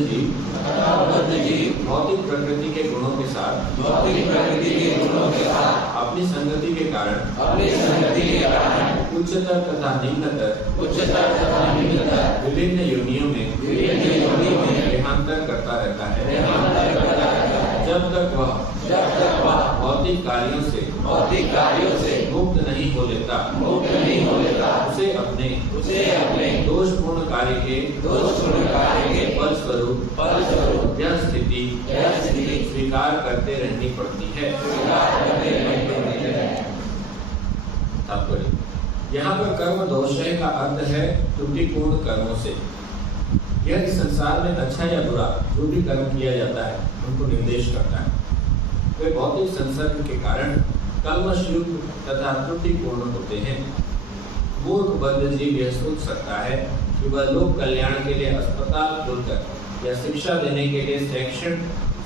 जीव भौतिक प्रकृति के गुणों के साथ अपनी संगति के कारण उच्चतर तथा निम्नतर विभिन्न योनियों में देहांतर करता रहता है, जब तक वह भौतिक कार्यों से मुक्त नहीं हो लेता, उसे अपने दोषपूर्ण कार्य के फलस्वरूप यह स्थिति स्वीकार करते रहनी पड़ती है। तात्पर्य, यहाँ पर कर्म दोषय का अर्थ है त्रुटिपूर्ण कर्मों से। यह इस संसार में अच्छा या बुरा जो भी कर्म किया जाता है उनको निर्देश करता है। वे भौतिक संसर्ग के कारण कल्मषयुक्त तथा त्रुटिपूर्ण होते हैं। मूर्ख बद्ध जीव यह सोच सकता है कि वह लोक कल्याण के लिए अस्पताल खोलकर या शिक्षा देने के लिए शैक्षणिक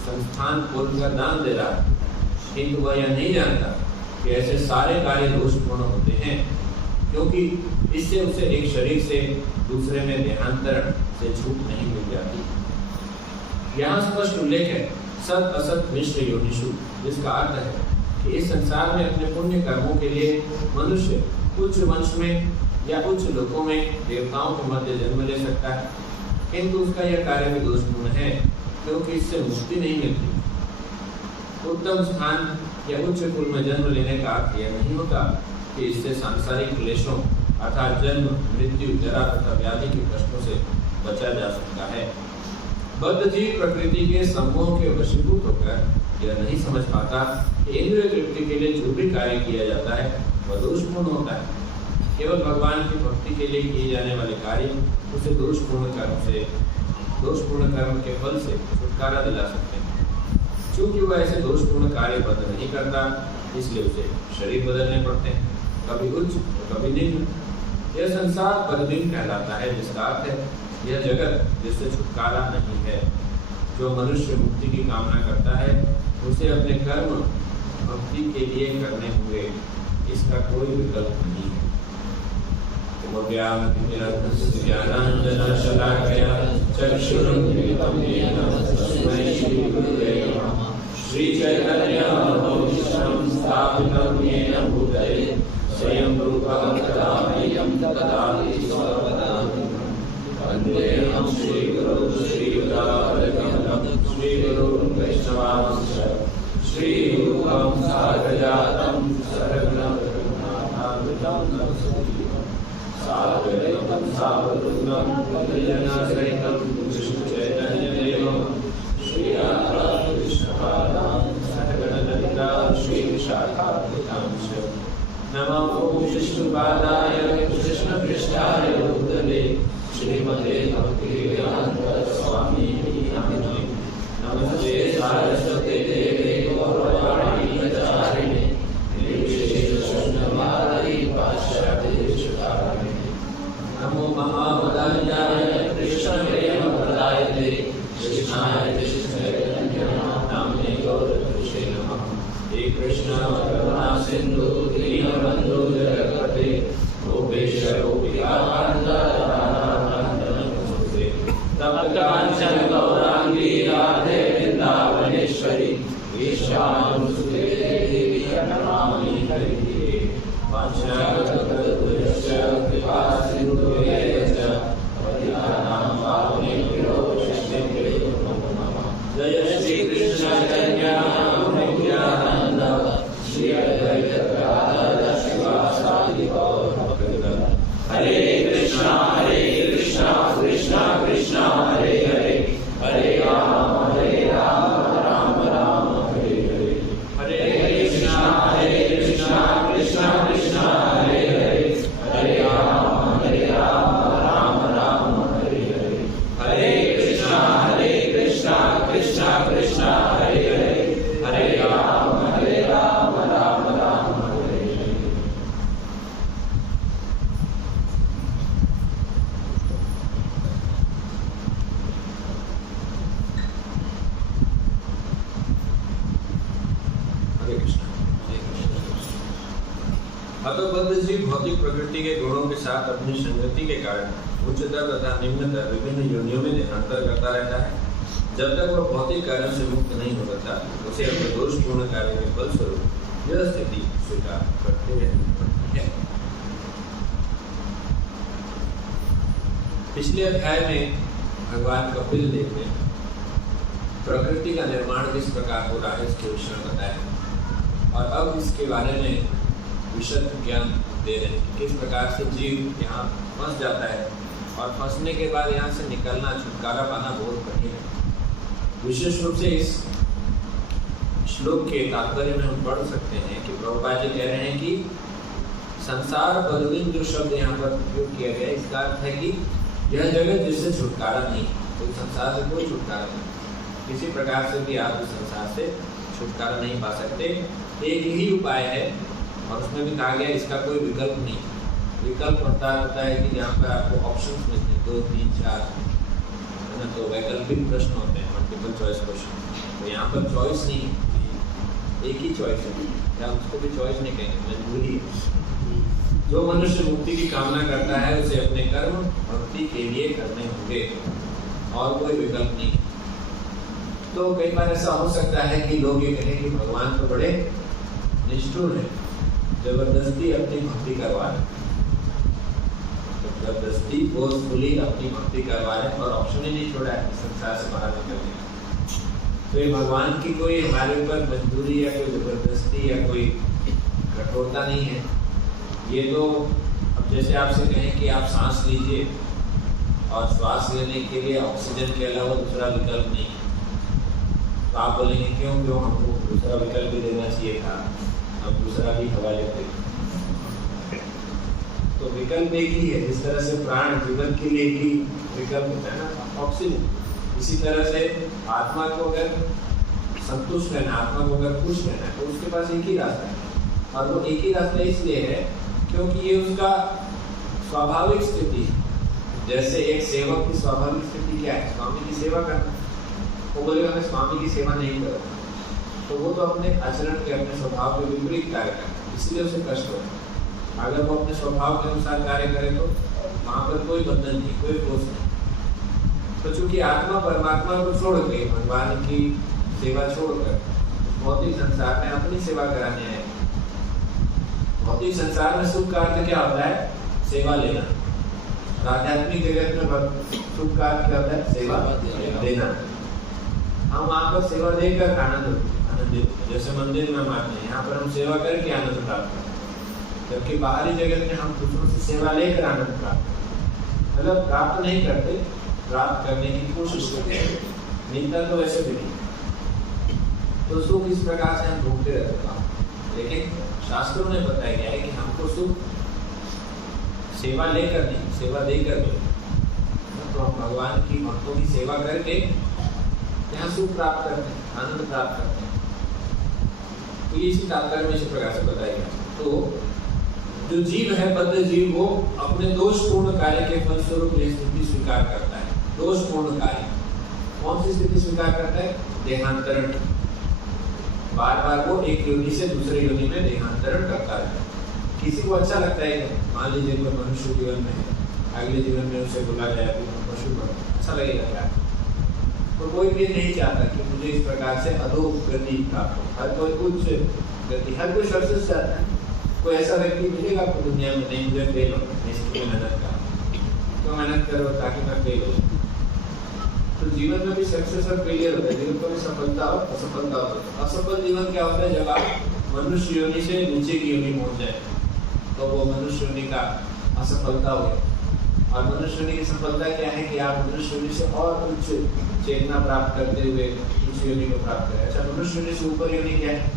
संस्थान खोलकर दान दे रहा है, किंतु वह यह नहीं जानता कि ऐसे सारे कार्य दोषपूर्ण होते हैं, क्योंकि इससे उसे एक शरीर से दूसरे में देहांतरण से छूट नहीं मिल जाती। यहाँ स्पष्ट उल्लेख है सत असत मिश्र योनिषु, जिसका अर्थ है कि इस संसार में अपने पुण्य कर्मों के लिए मनुष्य उच्च वंश में या उच्च लोकों में देवताओं के मध्य जन्म ले सकता है, किंतु उसका यह कार्य भी दोषपूर्ण है, क्योंकि इससे मुक्ति नहीं मिलती। उत्तम स्थान या उच्च कुल में जन्म लेने का अर्थ यह नहीं होता कि इससे सांसारिक क्लेशों अर्थात जन्म, मृत्यु, जरा तथा व्याधि के कष्टों से बचा जा सकता है। बद्ध जीव प्रकृति के समूह के वशीभूत होकर यह नहीं समझ पाता कि इंद्रिय तृप्ति के लिए जो भी कार्य किया जाता है वह दोषपूर्ण होता है। केवल भगवान की भक्ति के लिए किए जाने वाले कार्य उसे दोषपूर्ण कर्म के फल से छुटकारा दिला सकते हैं। चूंकि वह ऐसे दोषपूर्ण कार्य बंद नहीं करता, इसलिए उसे शरीर बदलने पड़ते हैं, कभी उच्च तो कभी निम्न। यह संसार पदबिंब कहलाता है, जिसका अर्थ है यह जगत जिससे छुटकारा नहीं है। जो मनुष्य मुक्ति की कामना करता है उसे अपने कर्म भक्ति के लिए करने हुए, इसका कोई विकल्प नहीं है। श्री चैतन्य स्थापितं येन भूतले स्वयं रूपं कदामयं ददाति स्वपदानि। वन्देऽहं श्रीगुरुं श्रीयुतापदकमलं श्रीगुरुं वैष्णवांश्च श्रीरूपं साग्रजातं सहगणं रघुनाथान्वितं साद्वैतं सावधूतं परिजनसहितं कृष्णचैतन्यदेवं श्रीराधाकृष्णपादां सहगणललिता श्रीविशाखान्वितांश्च। नमो विष्णुपादाय कृष्णपृष्ठाय भूतले श्रीमते भक्तिवेदान्त स्वामिने नमः। नमस्ते सारस्वते देवे गौरवाणी प्रचारिणे निर्विशेषशून्यवादी पाश्चात्यदेशकारिणे। नमो महावदन्याय कृष्णप्रेमप्रदायते कृष्णाय कृष्णचैतन्यनाम्ने गौरपुरुषे नमः। हे कृष्ण करुणा सिन्धु दीनबन्धु जगत्पते गोपेश गोपिकाकान्त राधाकान्त तप्त कांचन गौरांगी राधे वृंदावनेश्वरी ईशानुसुते देवी नमामि हरिप्रिये। वाञ्छाकल्पतरुभ्यश्च कृपा सिन्धुभ्यश्च पतितानां पावनेभ्यो वैष्णवेभ्यो नमो नमः। जय श्री कृष्ण चैतन्य नित्यानंद श्री अद्वैत गदाधर शिवासादि गौर भक्तवृंद। हरे कृष्णा कृष्णा कृष्णा हरे हरे, हरे राम राम राम हरे हरे। हरे कृष्णा कृष्णा कृष्णा हरे हरे, हरे राम राम हरे हरे। हरे कृष्णा कृष्णा कृष्णा हरे हरे, हरे राम राम हरे हरे। जीव भौतिक प्रकृति के गुणों के साथ अपनी संगति के कारण उच्चतर तथा निम्नतर विभिन्न योनियों में देहांतर करता रहता है। जब तक वह भौतिक कार्यों से मुक्त नहीं हो जाता, उसे अपने दोषपूर्ण कार्य के फलस्वरूप यह स्थिति स्वीकार करते रहनी पड़ती है। पिछले अध्याय में भगवान कपिल देव ने प्रकृति का निर्माण किस प्रकार हो रहा है इसके विषय में बताया, और अब इसके बारे में विशद ज्ञान दे रहे हैं। किस प्रकार से जीव यहाँ फंस जाता है और फंसने के बाद यहाँ से निकलना, छुटकारा पाना बहुत कठिन है। विशेष रूप से इस श्लोक के तात्पर्य में हम पढ़ सकते हैं कि प्रभुपाद जी कह रहे हैं कि संसार बदलिन जो शब्द यहाँ पर उपयोग किया गया, इसका अर्थ है कि यह जगत जिससे छुटकारा नहीं, तो संसार से कोई छुटकारा नहीं, किसी प्रकार से भी आप इस संसार से छुटकारा नहीं पा सकते। एक ही उपाय है, और उसमें भी कहा गया इसका कोई विकल्प नहीं। विकल्प होता है कि यहाँ पर आपको ऑप्शंस मिलते हैं 2, 3, 4, है ना, तो वैकल्पिक प्रश्न होते हैं, मल्टीपल चॉइस क्वेश्चन। तो यहाँ पर चॉइस नहीं, एक ही चॉइस है, या उसको भी चॉइस नहीं कहेंगे, मजबूरी है। जो मनुष्य मुक्ति की कामना करता है उसे अपने कर्म भक्ति के लिए करने होंगे, और कोई विकल्प नहीं। तो कई बार ऐसा हो सकता है कि लोग ये कहें कि भगवान तो बड़े निष्ठुर है, जबरदस्ती अपनी भक्ति करवा रहे, जबरदस्ती फोर्सफुली अपनी भक्ति करवा रहे और ऑप्शन ही नहीं छोड़ा है संसार से बाहर निकलने का। तो ये भगवान की कोई हमारे ऊपर मजबूरी या कोई जबरदस्ती या कोई कठोरता नहीं है। ये तो अब जैसे आपसे कहें कि आप सांस लीजिए और श्वास लेने के लिए ऑक्सीजन के अलावा दूसरा विकल्प नहीं है, तो आप बोलेंगे क्यों हमको दूसरा विकल्प भी देना चाहिए था, हम दूसरा भी हवा लेते। तो विकल्प एक ही है, जिस तरह से प्राण जीवन के लिए ही विकल्प होता है ना, ऑक्सीजन, इसी तरह से आत्मा को अगर संतुष्ट रहना, आत्मा को अगर खुश रहना है, तो उसके पास एक ही रास्ता है, और वो एक ही रास्ता इसलिए है क्योंकि ये उसका स्वाभाविक स्थिति है। जैसे एक सेवक की स्वाभाविक स्थिति क्या है, स्वामी की सेवा करना। वो बोलेगा मैं स्वामी की सेवा नहीं करूँगा, तो वो तो अपने आचरण के, अपने स्वभाव के विपरीत कार्य करता है, इसलिए उसे कष्ट होता है। अगर वो अपने स्वभाव के अनुसार कार्य करे तो वहाँ पर कोई बंधन नहीं, कोई फोर्स नहीं। तो चूंकि आत्मा परमात्मा को छोड़ के, भगवान की सेवा छोड़कर भौतिक संसार में अपनी सेवा कराने आए। भौतिक संसार में सुख का अर्थ क्या होता है? सेवा लेना। आध्यात्मिक जगत में सुख का अर्थ क्या होता है? सेवा देना। हम वहाँ पर सेवा देकर आनंदित, जैसे मंदिर में हम आते हैं, यहाँ पर हम सेवा करके आनंद प्राप्त करते हैं, जबकि बाहरी जगत में हम दूसरों से सेवा लेकर आनंद प्राप्त करते हैं। मतलब प्राप्त नहीं करते, प्राप्त करने की कोशिश करते हैं, मिलता तो वैसे भी नहीं। तो सुख इस प्रकार से हम ढूंढते रहते हैं, लेकिन शास्त्रों ने बताया गया है कि हमको सुख सेवा लेकर नहीं, सेवा देकर मिले। तो हम भगवान की भक्तों की सेवा करके यहाँ सुख प्राप्त करते हैं, आनंद प्राप्त करते हैं। तो ये इसी तात्पर्य में इसी प्रकार से बताया गया। तो जो जीव है, बद्ध जीव, वो अपने दोषपूर्ण कार्य के फलस्वरूप यह स्थिति स्वीकार करता है। दोषपूर्ण कार्य, कौन सी स्थिति स्वीकार करता है? देहांतरण। बार बार वो एक योनि से दूसरे योनि में देहांतरण करता है। किसी को अच्छा लगता है, मान लीजिए कोई मनुष्य जीवन में है, अगले जीवन में उसे बुला जाए पशु बन, अच्छा लगेगा क्या? तो कोई भी नहीं चाहता कि मुझे इस प्रकार से अधोगति प्राप्त हो। हर कोई उच्च गति, हर कोई सक्सेस चाहता है। कोई ऐसा व्यक्ति मिलेगा आपको दुनिया में, नहीं मुझे फेल होना, इसकी मेहनत करो, तो मेहनत करो ताकि मैं फेल हो। तो जीवन में भी सक्सेस और फेलियर होता है, जीवन में भी सफलता और असफलता होता है। असफल जीवन क्या होता है? जब आप मनुष्य योनि से नीचे की योनि पहुंच जाए, तो वो मनुष्य योनि का असफलता हो गया। और मनुष्य योनि की सफलता क्या है कि आप मनुष्य योनि से और उच्च चेतना प्राप्त करते हुए उच्च योनि को प्राप्त करें। अच्छा, मनुष्य योनि से ऊपर योनि क्या है?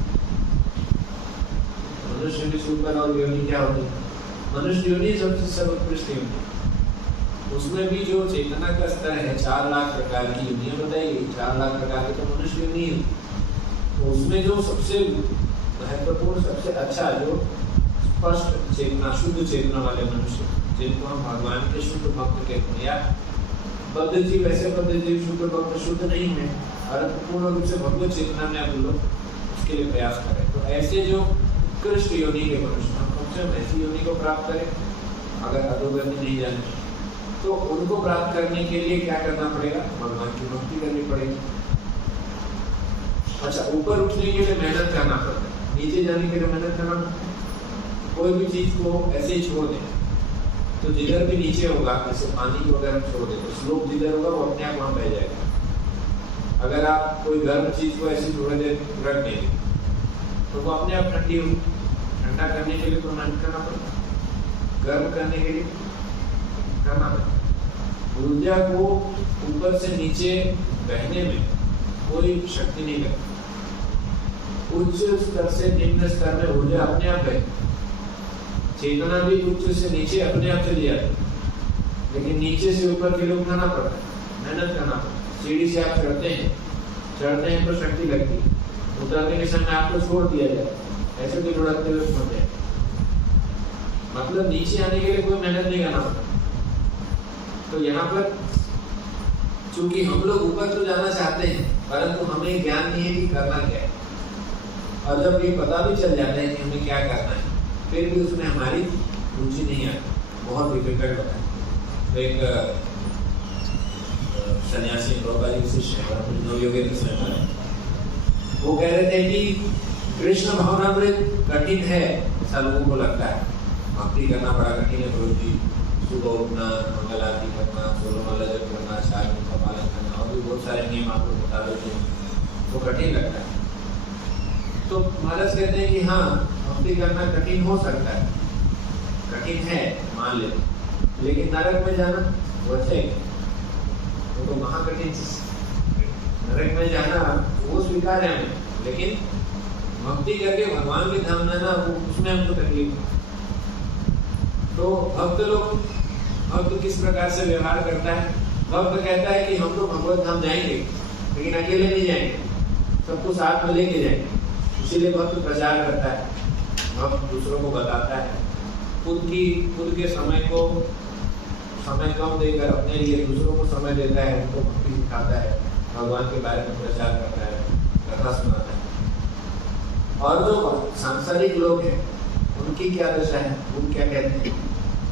मनुष्य योनि से ऊपर और योनि क्या होती है? मनुष्य योनि सबसे सर्वोत्कृष्ट योनि, उसमें भी जो चेतना का स्तर है 4 लाख प्रकार की योनियां बताई गई। 4 लाख प्रकार की तो मनुष्य योनि है। तो उसमें जो सबसे महत्वपूर्ण, सबसे अच्छा, जो स्पष्ट चेतना, शुद्ध चेतना वाले मनुष्य, जिनको हम भगवान के शुद्ध भक्त कहते हैं, या बद्ध जीव, ऐसे बद्ध जीव शुद्ध भक्त शुद्ध नहीं है, और पूर्ण रूप से भगवत चेतना में आप लोग उसके लिए प्रयास करें। तो ऐसे जो उत्कृष्ट योनि के मनुष्य, हम स्वयं ऐसी योनि को प्राप्त करें अगर अधोगति नहीं जाने। तो उनको प्राप्त करने के लिए क्या करना पड़ेगा? भगवान की भक्ति करनी पड़ेगी। अच्छा, ऊपर उठने के लिए मेहनत करना पड़ता है, नीचे जाने के लिए मेहनत करना पड़ता है। कोई भी चीज को ऐसे ही छोड़ दें तो जिधर भी नीचे होगा, जैसे पानी को अगर हम छोड़ दें तो स्लोप जिधर होगा वो अपने आप वहां बह जाएगा। अगर आप कोई गर्म चीज को ऐसे थोड़ी देर रख देंगे तो वो अपने आप ठंडी होगी। ठंडा करने के लिए तो मेहनत करना पड़ता, गर्म करने के लिए करना पड़ता। ऊर्जा को ऊपर से नीचे बहने में कोई शक्ति नहीं लगती। उच्च स्तर से निम्न स्तर में ऊर्जा अपने आप है। चेतना भी उच्च से नीचे अपने आप चली जाती है, लेकिन नीचे से ऊपर के लिए उठाना पड़ता है, मेहनत करना पड़ता है। सीढ़ी से आप चढ़ते हैं तो शक्ति लगती है, उतरने के समय आपको छोड़ दिया जाए, ऐसे भी लुढ़कते हुए छोड़ जाए। मतलब नीचे आने के लिए कोई मेहनत नहीं करना पड़ता। तो यहाँ पर चूंकि हम लोग ऊपर तो जाना चाहते हैं, परंतु हमें ज्ञान नहीं है कि करना क्या है। और जब ये पता भी चल जाता है कि हमें क्या करना है, फिर भी उसमें हमारी रुचि नहीं आती, बहुत डिफिकल्ट होता है। तो एक सन्यासी प्रभुपाद शिष्य नवयोगेंद्र शर्मा है, वो कह रहे थे कि कृष्ण भावनामृत कठिन है, ऐसा लोगों को लगता है। भक्ति करना बड़ा कठिन है प्रभु जी, सुबह उठना, मंगल आरती करना, 16 माला जप करना, शारीरिक का पालन करना, और भी बहुत सारे नियम आप लोग बता देते हैं, तो कठिन लगता है। तो महाराज कहते हैं कि हाँ, भक्ति करना कठिन हो सकता है, कठिन है मान ले, लेकिन नरक में जाना वो है, वो तो महाकठिन चीज। नरक में जाना वो स्वीकार है हमें, लेकिन भक्ति करके भगवान के धाम जाना उसमें हमको तकलीफ। तो भक्त किस प्रकार से व्यवहार करता है? भक्त कहता है कि हम तो भगवत धाम जाएंगे, लेकिन अकेले नहीं जाएंगे, सबको साथ में लेके जाएंगे। इसीलिए भक्त प्रचार करता है, भक्त दूसरों को बताता है, खुद के समय कम देकर अपने लिए दूसरों को समय देता है, उनको भक्ति सिखाता है, भगवान के बारे में प्रचार करता है, कथा सुनाता है। और जो सांसारिक लोग हैं उनकी क्या दशा है? वो क्या कहते हैं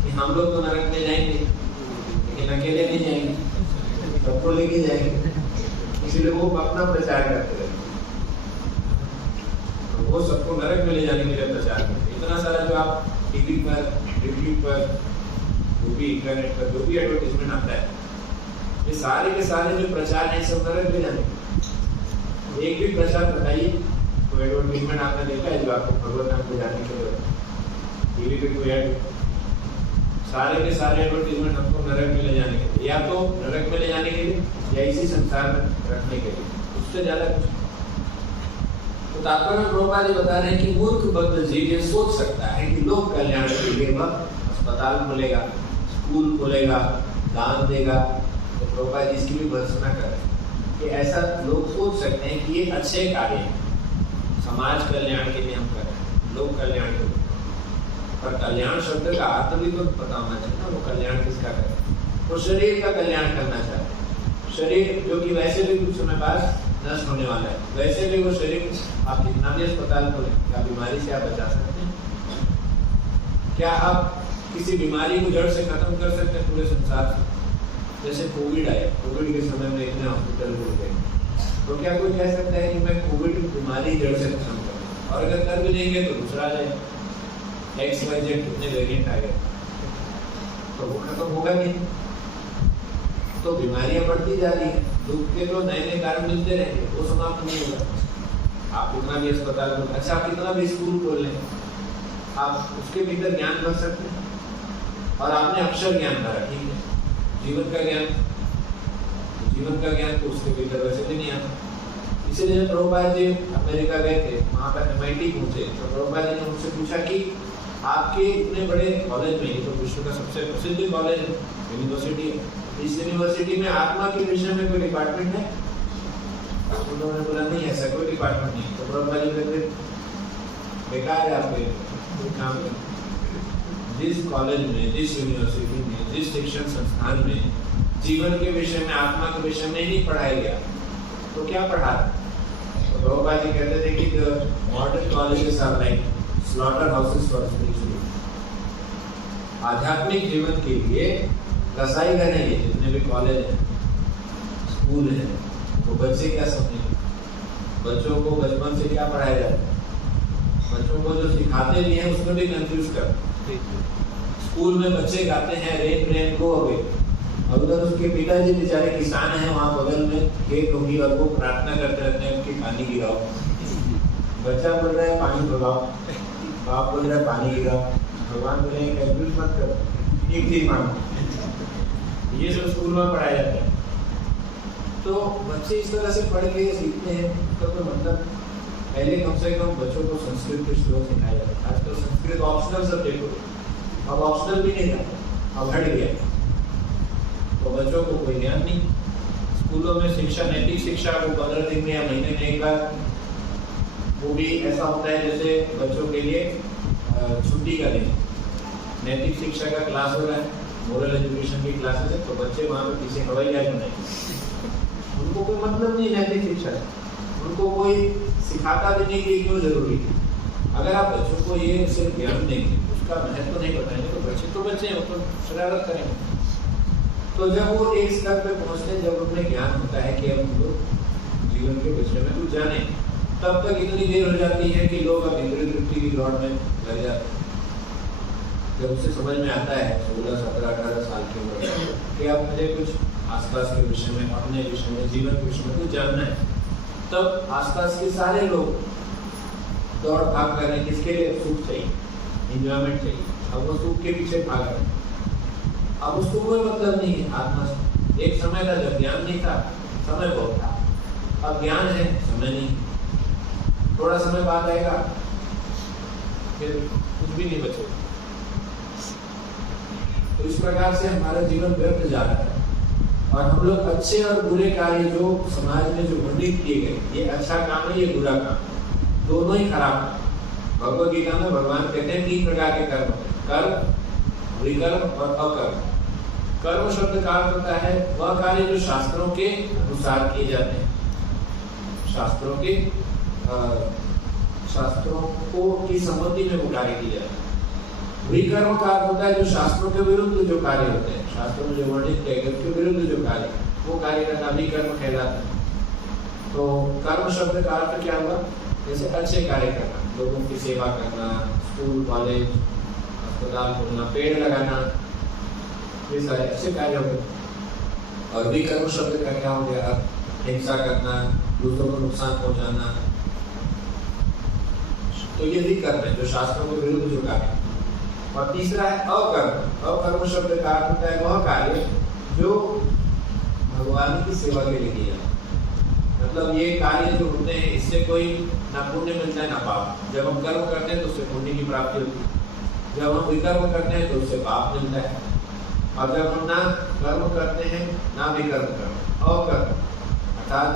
कि हम लोग तो नरक में जाएंगे, लेकिन अकेले नहीं जाएंगे, सबको लेके जाएंगे। इसीलिए वो अपना प्रचार करते रहते, तो वो सबको नरक में ले जाने के लिए प्रचार करते। इतना सारा जो आप टीवी पर, यूट्यूब पर, जो भी इंटरनेट पर जो भी एडवर्टीजमेंट आता है, ये सारे के सारे जो प्रचार है सब नरक में जाने। एक भी प्रचार बताइए, तो एडवर्टीजमेंट आपने देखा है जो आपको भगवत धाम को जाने के लिए टीवी पे कोई ऐड? सारे के सारे एडवर्टीजमेंट हमको नरक में ले जाने के लिए, या तो नरक में ले जाने के लिए या इसी संसार में रखने के लिए, उससे ज्यादा कुछ। तो तात्पर्य में प्रभुपाद जी बता रहे हैं कि मूर्ख बद्ध जीव ये सोच सकता है कि लोक कल्याण के लिए वह अस्पताल खोलेगा, स्कूल खोलेगा, दान देगा। तो प्रभुपाद जी इसकी भी भर्त्सना कर रहे हैं कि ऐसा लोग सोच सकते हैं कि ये अच्छे कार्य हैं, समाज कल्याण के लिए हम कर रहे हैं, लोक कल्याण के लिए। पर कल्याण शब्द का अर्थ भी तो पता होना चाहिए ना, वो कल्याण किसका करे? वो शरीर का कल्याण करना चाहते हैं। शरीर जो कि वैसे भी कुछ समय बाद नष्ट होने वाला है, वैसे भी वो शरीर आप कितना भी अस्पताल खोलें, क्या बीमारी से आप बचा सकते हैं? क्या आप किसी बीमारी को जड़ से खत्म कर सकते हैं पूरे संसार से? जैसे कोविड आया, कोविड के समय में इतने हॉस्पिटल खुल गए, तो क्या कोई कह सकता है कि मैं कोविड बीमारी जड़ से खत्म करूँ? और अगर कर भी देंगे तो दूसरा आ जाए, XYZ कितने वेरिएंट आ गए, तो वो खत्म होगा नहीं। तो बीमारियां बढ़ती जा रही है, दुख के तो नए नए कारण मिलते रहेंगे, वो समाप्त नहीं होगा। आप कितना भी अस्पताल खोल, अच्छा आप कितना भी स्कूल खोल लें, आप उसके भीतर ज्ञान भर सकते हैं। और आपने अक्षर ज्ञान भरा, ठीक है, जीवन का ज्ञान तो उसके भीतर वैसे भी नहीं आता। इसीलिए जब प्रभुपाद जी अमेरिका गए थे, वहाँ पर MIT पहुंचे, तो प्रभुपाद जी ने उनसे पूछा कि आपके इतने बड़े कॉलेज में, ये तो विश्व का सबसे प्रसिद्ध कॉलेज है, यूनिवर्सिटी है, इस यूनिवर्सिटी में आत्मा के विषय में कोई डिपार्टमेंट है? उन्होंने बोला नहीं, ऐसा कोई डिपार्टमेंट नहीं। तो प्रभुपाद जी कहते बेकार है आपके काम में। जिस कॉलेज में, जिस यूनिवर्सिटी में, जिस शिक्षण संस्थान में जीवन के विषय में, आत्मा के विषय में नहीं पढ़ाया गया, तो क्या पढ़ा? तो प्रभुपाद जी कहते थे कि modern colleges are like slaughter houses for spiritual. आध्यात्मिक जीवन के लिए कसाई घर है, ये जितने भी कॉलेज है, स्कूल है, वो बच्चे क्या समझेंगे? बच्चों को बचपन से क्या पढ़ाया जाता है? बच्चों को जो सिखाते भी हैं उसमें भी कंफ्यूज करते। स्कूल में बच्चे गाते हैं रेन रेन गो अवे, और उधर उसके पिताजी बेचारे किसान हैं, वहाँ बगल में खेत होगी और वो प्रार्थना करते रहते हैं उनकी पानी गिराओ। बच्चा बोल रहा है पानी भगाओ, बाप बोल रहा है पानी गिराओ, भगवान बोले कंफ्यूज मत करो, एक चीज मांगो। ये सब स्कूल में पढ़ाया जाता है। तो बच्चे इस तरह से पढ़ के सीखते हैं, उसका तो मतलब पहले कम से कम बच्चों को संस्कृत के श्लोक सिखाया जाता है। आजकल संस्कृत ऑप्शनल सब्जेक्ट हो गया, अब ऑप्शनल भी नहीं था, अब हट गया। तो बच्चों को कोई ज्ञान नहीं। स्कूलों में शिक्षा, नैतिक शिक्षा को 15 दिन में या महीने में एक बार, वो भी ऐसा होता है जैसे बच्चों के लिए छुट्टी का दिन, नैतिक शिक्षा का क्लास हो रहा है, मोरल एजुकेशन की क्लासेस है, तो बच्चे वहाँ पे पीछे हवाई जहाज बनाएंगे। उनको कोई मतलब नहीं नैतिक शिक्षा है, उनको कोई सिखाता भी नहीं कि क्यों जरूरी है। अगर आप बच्चों को ये सिर्फ ज्ञान देंगे, उसका महत्व नहीं बताएंगे, तो बच्चे हैं, वो तो शरारत करेंगे। तो जब वो एक स्तर पे पहुँचते हैं, जब उन्हें ज्ञान होता है कि अब हम लोग जीवन के विषय में कुछ जाने, तब तक इतनी देर हो जाती है कि लोग अब इंद्रिय तृप्ति की दौड़ में लग जाते हैं। जब उसे समझ में आता है 16, 17, 18 साल की उम्र कि अब मुझे कुछ आसपास के विषय में, अपने विषय में, जीवन के विषय में कुछ जानना है, तब आसपास के सारे लोग दौड़ भाग कर रहे हैं, किसके लिए? सुख चाहिए, एंजॉयमेंट चाहिए। अब वो सुख के पीछे भाग रहे हैं। अब उसको कोई मतलब नहीं है आत्मा से। एक समय था जब ज्ञान नहीं था, समय बहुत था, अब ज्ञान है, समय नहीं। थोड़ा समय बाद आएगा, फिर कुछ भी नहीं बचेगा। तो इस प्रकार से हमारा जीवन व्यर्थ जा रहा है, और हम लोग अच्छे और बुरे कार्य जो समाज में जो वर्णित किए गए, ये अच्छा काम है, ये बुरा काम, दोनों ही खराब है। भगवद गीता में भगवान कहते हैं 3 प्रकार के कर्म, कर्म, विकर्म और अकर्म। कर्म शब्द का अर्थ होता है वह कार्य जो शास्त्रों के अनुसार किए जाते हैं, शास्त्रों को की सम्मति में वो कार्य किए जाते हैं। विकर्म का अर्थ होता है जो शास्त्रों के विरुद्ध जो कार्य होते हैं, शास्त्रों में जो वर्णित किया गया उसके विरुद्ध जो कार्य, वो कार्य का नाम विकर्म कहलाता है। तो कर्म शब्द का अर्थ क्या हुआ? जैसे अच्छे कार्य करना, लोगों की सेवा करना, स्कूल, कॉलेज, अस्पताल खोलना, पेड़ लगाना, ये सारे अच्छे कार्य हो गए। और विकर्म शब्द का क्या हो गया? हिंसा करना, दूसरों को नुकसान पहुंचाना, तो ये विकर्म है जो शास्त्रों के विरुद्ध जो कार्य। और तीसरा है अकर्म। अकर्म शब्द का अर्थ होता है वह कार्य जो भगवान की सेवा के लिए किया, मतलब ये कार्य जो होते हैं इससे कोई ना पुण्य मिलता है ना पाप। जब हम कर्म करते हैं तो उससे पुण्य की प्राप्ति होती है, जब हम विकर्म करते हैं तो उससे पाप मिलता है, और जब हम ना कर्म करते हैं ना विकर्म करते, अकर्म अर्थात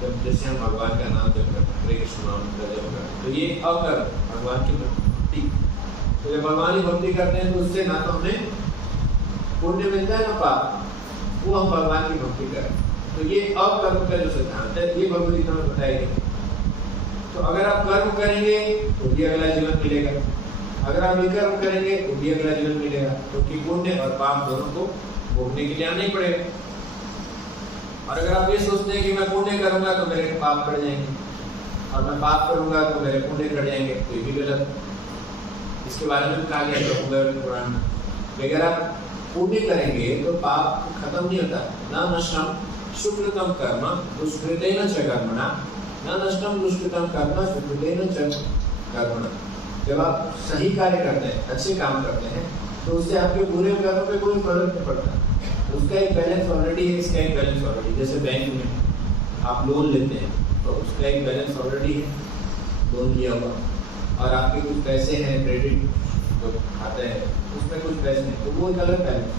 जब जैसे हम भगवान का नाम जप करते हैं, हरे कृष्ण नाम का जप करते हैं, तो ये अकर्म भगवान की भक्ति। तो जब भगवान की भक्ति करते हैं तो उससे ना तो हमें पुण्य मिलता है ना पाप, वो हम भगवान की भक्ति करें। तो ये अकर्म का जो सिद्धांत है ये भगवद गीता में बताया गया। तो अगर आप कर्म करेंगे तो भी अगला जीवन मिलेगा, अगर आप विकर्म करेंगे तो भी अगला जीवन मिलेगा, क्योंकि पुण्य और पाप दोनों को भोगने के लिए आना ही पड़ेगा। और अगर आप ये सोचते हैं कि मैं पुण्य करूंगा तो मेरे पाप बढ़ जाएंगे, और मैं पाप करूंगा तो मेरे पुण्य बढ़ जाएंगे, तो ये भी गलत। इसके बारे में कहा गया है पुराण में, अगर आप पुण्य करेंगे तो पाप खत्म नहीं होता। न नष्टम सुकृतम कर्म दुष्कृतेन च कर्मणा, न नष्टम दुष्कृतम कर्म सुकृतेन च कर्मणा। जब आप सही कार्य करते हैं, अच्छे काम करते हैं, तो उससे आपके बुरे कर्मों पे कोई फर्क नहीं पड़ता। उसका एक बैलेंस ऑलरेडी है, इसका एक बैलेंस ऑलरेडी। जैसे बैंक में आप लोन लेते हैं तो उसका एक बैलेंस ऑलरेडी है, लोन लिया हुआ, और आपके कुछ पैसे हैं क्रेडिट जो खाते हैं उसमें कुछ पैसे हैं, तो वो एक अलग बैलेंस है।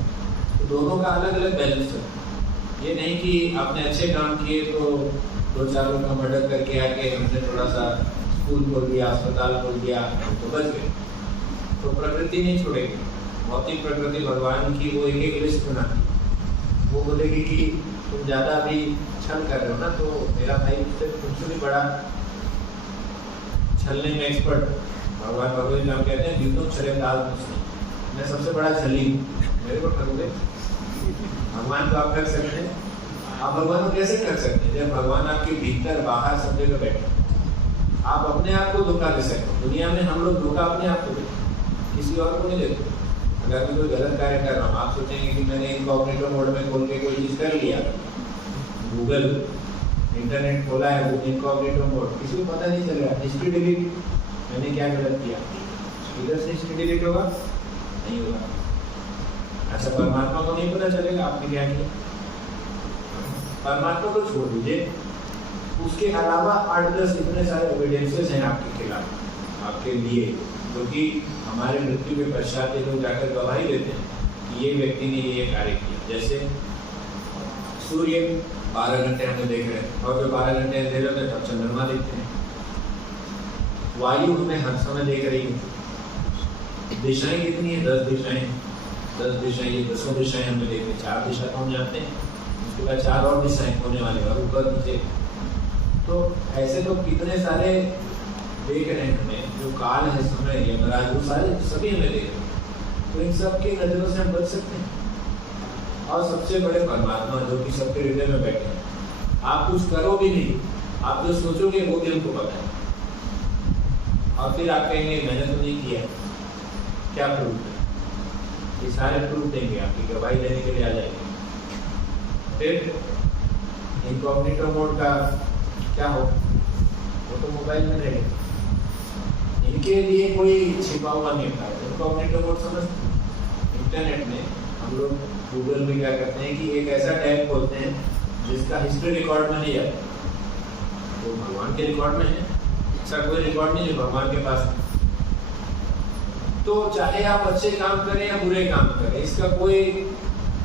तो दोनों का अलग अलग बैलेंस है। ये नहीं कि आपने अच्छे काम किए तो 2-4 लोग का मर्डर करके आके हमने थोड़ा सा स्कूल खोल दिया, अस्पताल खोल दिया तो बच गए। तो प्रकृति नहीं छोड़ेगी, भौतिक प्रकृति भगवान की वो एक एक लिस्ट बनाती, वो बोलेगी कि तुम ज़्यादा अभी छल कर रहे हो ना, तो मेरा भाई उससे तुमसे भी बड़ा छलने में एक्सपर्ट भगवान भगवत राम कहते हैं युद्धों छले ताल मुझसे, मैं सबसे बड़ा छली हूँ, मेरे को ठगोगे? भगवान को आप कर सकते हैं? आप भगवान को कैसे कर सकते हैं जब भगवान आपके भीतर बाहर सब जगह बैठे? आप अपने आप को धोखा दे सकते हो। दुनिया में हम लोग धोखा अपने आप को देते, किसी और को नहीं देते। अगर मैं कोई गलत कार्य कर रहा हूँ, आप सोचेंगे कि मैंने इनकॉग्निटो मोड में खोल के कोई चीज़ कर लिया, गूगल इंटरनेट खोला है वो इनकॉग्निटो मोड, किसी को पता नहीं चलेगा। हिस्ट्री डिलीट, मैंने क्या गलत किया, इधर से हिस्ट्री डिलीट होगा? नहीं होगा। अच्छा, परमात्मा को नहीं पता चलेगा आपने क्या किया? परमात्मा को छोड़ दीजिए, उसके अलावा 8-10 इतने सारे एविडेंसेस हैं आपके खिलाफ, आपके लिए, क्योंकि हमारे मृत्यु के पश्चात ये लोग जाकर गवाही देते हैं कि ये व्यक्ति ने ये कार्य किया। जैसे सूर्य 12 घंटे हमें देख रहे हैं, और जो 12 घंटे अंधेरे होते हैं तब चंद्रमा देखते हैं। वायु हमें हर समय देख रही है। दिशाएं कितनी है? 10 दिशाएं। 10 दिशाएं, ये 10 दिशाएं हमें देख रही है। 4 दिशा तो हम जानते हैं, उसके बाद 4 और दिशाएं होने वाली है, ऊपर नीचे। तो ऐसे तो कितने सारे देख रहे हैं हमें, जो काल है, समय, यमराज, वो सारे सभी हमें देख रहे हैं। तो इन सब की नजरों से हम बच सकते हैं। और सबसे बड़े परमात्मा जो कि सबके हृदय में बैठे हैं, आप कुछ करो भी नहीं, आप जो सोचोगे वो भी हमको पता है। और फिर आप कहेंगे मैंने तो नहीं किया, क्या प्रूफ है? ये सारे प्रूफ देंगे, आपकी गवाही देने के लिए आ जाएंगे। फिर इनकॉग्निटो मोड का क्या हो? वो तो मोबाइल में रहेगा, इनके लिए कोई छिपा हुआ नहीं होता है। इनकॉग्निटो मोड समझते हैं? इंटरनेट में हम लोग गूगल में क्या करते हैं कि एक ऐसा टैब खोलते हैं जिसका हिस्ट्री रिकॉर्ड में नहीं आता, वो भगवान के रिकॉर्ड में है। ऐसा कोई रिकॉर्ड नहीं जो भगवान के पास है। तो चाहे आप अच्छे काम करें या बुरे काम करें, इसका कोई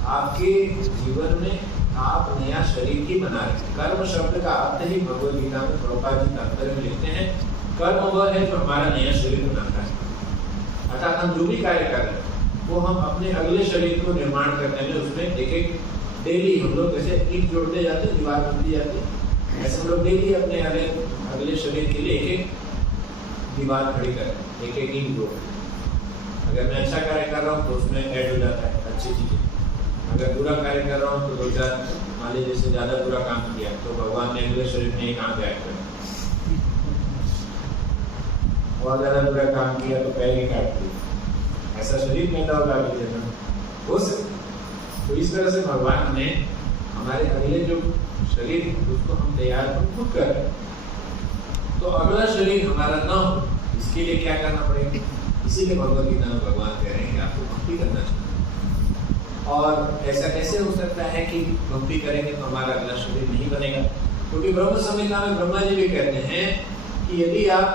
आपके जीवन में आप नया शरीर ही बना रहे हैं। कर्म शब्द का अर्थ ही भगवद गीता में प्रभुपाद जी तात्पर्य में लिखते हैं, कर्म वह है जो हमारा नया शरीर बनाता है। अर्थात हम जो भी कार्य कर रहे हैं वो हम अपने अगले शरीर को निर्माण करने में उसमें एक डेली हम लोग जैसे ईंट जोड़ते जाते हैं, दीवार बनती जाती है, ऐसे हम लोग डेली अपने अगले शरीर के लिए एक दीवार खड़ी करें, एक ईंट जोड़। अगर मैं अच्छा कार्य कर रहा हूँ तो उसमें ऐड हो जाता है अच्छी चीजें, अगर बुरा कार्य कर रहा हूँ तो 2-4 मान लीजिए जैसे ज्यादा बुरा काम किया तो भगवान ने अगले शरीर में एक आंख ऐड कर, और ज्यादा बुरा काम किया तो पैर ही काट दिया। ऐसा शरीर पैदा होगा अगले जन्म हो सकता। तो इस तरह से भगवान हमें हमारे अगले जो शरीर उसको हम तैयार खुद कर रहे हैं। तो अगला शरीर हमारा न हो, इसके लिए क्या करना पड़ेगा? इसीलिए भगवद गीता में भगवान कह रहे हैं कि आपको भक्ति करना चाहिए। और ऐसा कैसे हो सकता है कि भक्ति करेंगे तो हमारा अगला शरीर नहीं बनेगा? क्योंकि ब्रह्म संहिता में ब्रह्मा जी भी कहते हैं कि यदि आप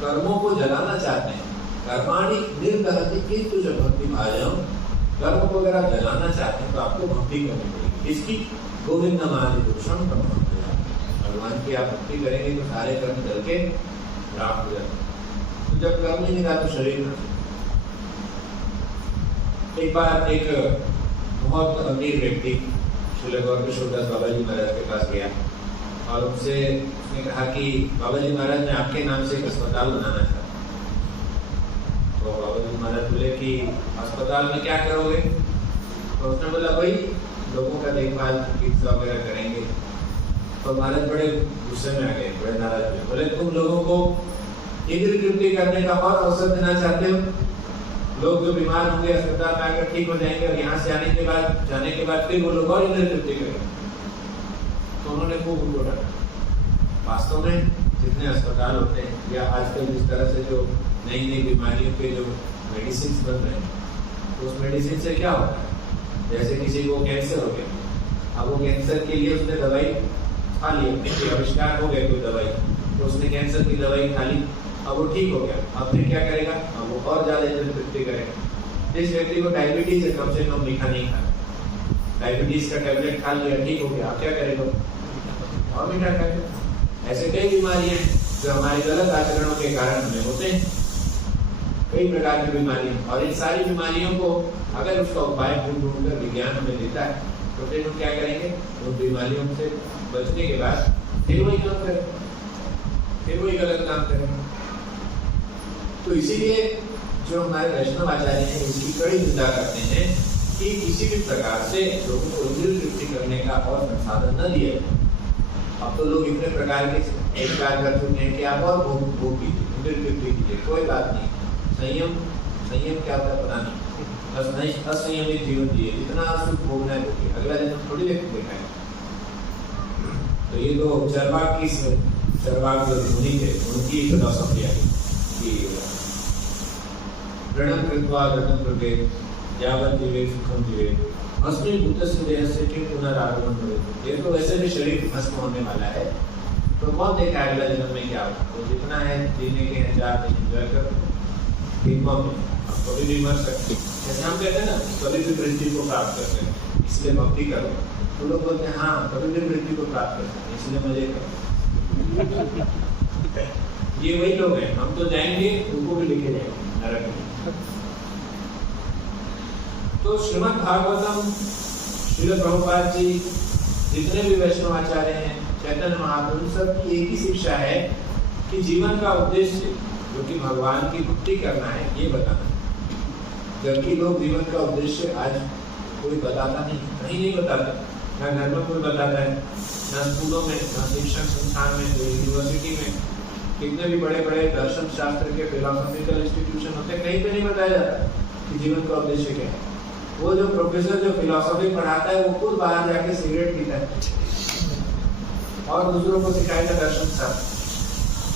कर्मों को जलाना चाहते हैं, कर्माणि निर्दहति किंतु च भक्ति भाजम, कर्म को अगर आप जलाना चाहते हैं तो आपको भक्ति करनी पड़ेगी। इसकी गोविंद नामादि पुरुषम ब्रह्म, भगवान की आप भक्ति करेंगे तो सारे कर्म जल के राख हो जाते हैं। तो जब कर्म नहीं रहा तो शरीर में। एक बार एक बहुत अमीर व्यक्ति श्रील गौर किशोरदास बाबा जी महाराज के पास गया और उसने कहा कि बाबा जी महाराज मैं आपके नाम से एक अस्पताल बनाना चाहता हूँ। तो बाबा जी महाराज बोले कि अस्पताल में क्या करोगे? तो उसने बोला भाई लोगों का देखभाल चिकित्सा वगैरह करेंगे। तो महाराज बड़े गुस्से में आ गए, बड़े नाराज हुए, बोले तुम लोगों को इंद्र तृप्ति करने का और अवसर देना चाहते हो? लोग जो बीमार होंगे अस्पताल में आकर ठीक हो जाएंगे और यहाँ से जाने के बाद फिर वो लोग और इंद्र तृप्ति करेंगे। तो उन्होंने खूब उनको डांटा। वास्तव में जितने अस्पताल होते हैं या आजकल जिस तरह से जो नई नई बीमारियों के जो मेडिसिन बन रहे हैं, तो उस मेडिसिन से क्या होता है? जैसे किसी को कैंसर हो गया, अब वो कैंसर के लिए उसने दवाई खा ली, आविष्कार हो गया कोई दवाई, तो उसने कैंसर की दवाई खा ली, अब वो ठीक हो गया। अब फिर क्या करेगा? अब वो और ज्यादा इंद्र तृप्ति करेगा। जिस व्यक्ति को डायबिटीज है कम से कम मीठा नहीं खाना, डायबिटीज का टैबलेट खा लिया, ठीक हो गया, अब क्या करेगा? और मीठा खाएगा। ऐसे कई बीमारियां हैं जो हमारे गलत आचरणों के कारण हमें होते हैं, कई प्रकार की बीमारियां। और इन सारी बीमारियों को अगर उसका उपाय ढूंढ कर विज्ञान हमें देता है तो फिर हम क्या करेंगे? उन बीमारियों से बचने के बाद फिर वही काम करें, फिर वही गलत काम करें। तो इसीलिए जो हमारे वैष्णव आचार्य हैं इसकी कड़ी निंदा करते हैं कि किसी भी प्रकार से लोगों को इंद्रिय तृप्ति करने का और संसाधन न दिया जाए। अब तो लोग इतने प्रकार के कार्य कर चुके हैं कि आप और भोग कीजिए, इंद्रिय तृप्ति कीजिए, कोई बात नहीं। संयम क्या होता है पता नहीं, बस नहीं असंयमित जीवन जिए, जितना सुख भोगना है भोगिए, अगला दिन थोड़ी देर देखा है। तो ये तो चरवाक जो मुनि थे उनकी फिलॉसफी है कि ऋणं कृत्वा घटं कृते यावत् जीवे सुखं जीवे अस्मिन् भूतस्य देहस्य किं पुनरागमनं भवेत्। ये तो वैसे भी शरीर भस्म होने वाला है, तो कौन देखा है अगला जन्म में क्या होगा। तो जितना है जीने के हैं 4 दिन एंजॉय करो, फिल्मों में आप कभी भी मर सकते हैं। जैसे हम कहते हैं ना कभी भी मृत्यु को प्राप्त कर सकते हैं इसलिए भक्ति करो, तो लोग बोलते हैं हाँ कभी भी मृत्यु को प्राप्त कर सकते हैं इसलिए मजे करो। ये वही लोग हैं, हम तो जाएंगे उनको भी लिखे जाएंगे नरक में। तो श्रीमद् भागवतम श्रील प्रभुपाद जी जितने भी वैष्णव आचार्य हैं, चैतन्य महाप्रभु, सब की एक ही शिक्षा है कि जीवन का उद्देश्य जो कि भगवान की भक्ति करना है ये बताना। जबकि लोग जीवन का उद्देश्य आज कोई बताता नहीं, कहीं नहीं बताता, ना घर में कोई बताता है, ना स्कूलों में, ना शिक्षण संस्थान में, यूनिवर्सिटी में, कितने भी बड़े बड़े दर्शन शास्त्र के फिलोसॉफिकल इंस्टीट्यूशन होते हैं, कहीं पे नहीं बताया जाता कि जीवन का उद्देश्य क्या है। वो जो प्रोफेसर जो फिलोसॉफी पढ़ाता है वो खुद बाहर जाके सिगरेट पीता है और दूसरों को सिखाएगा दर्शन शास्त्र।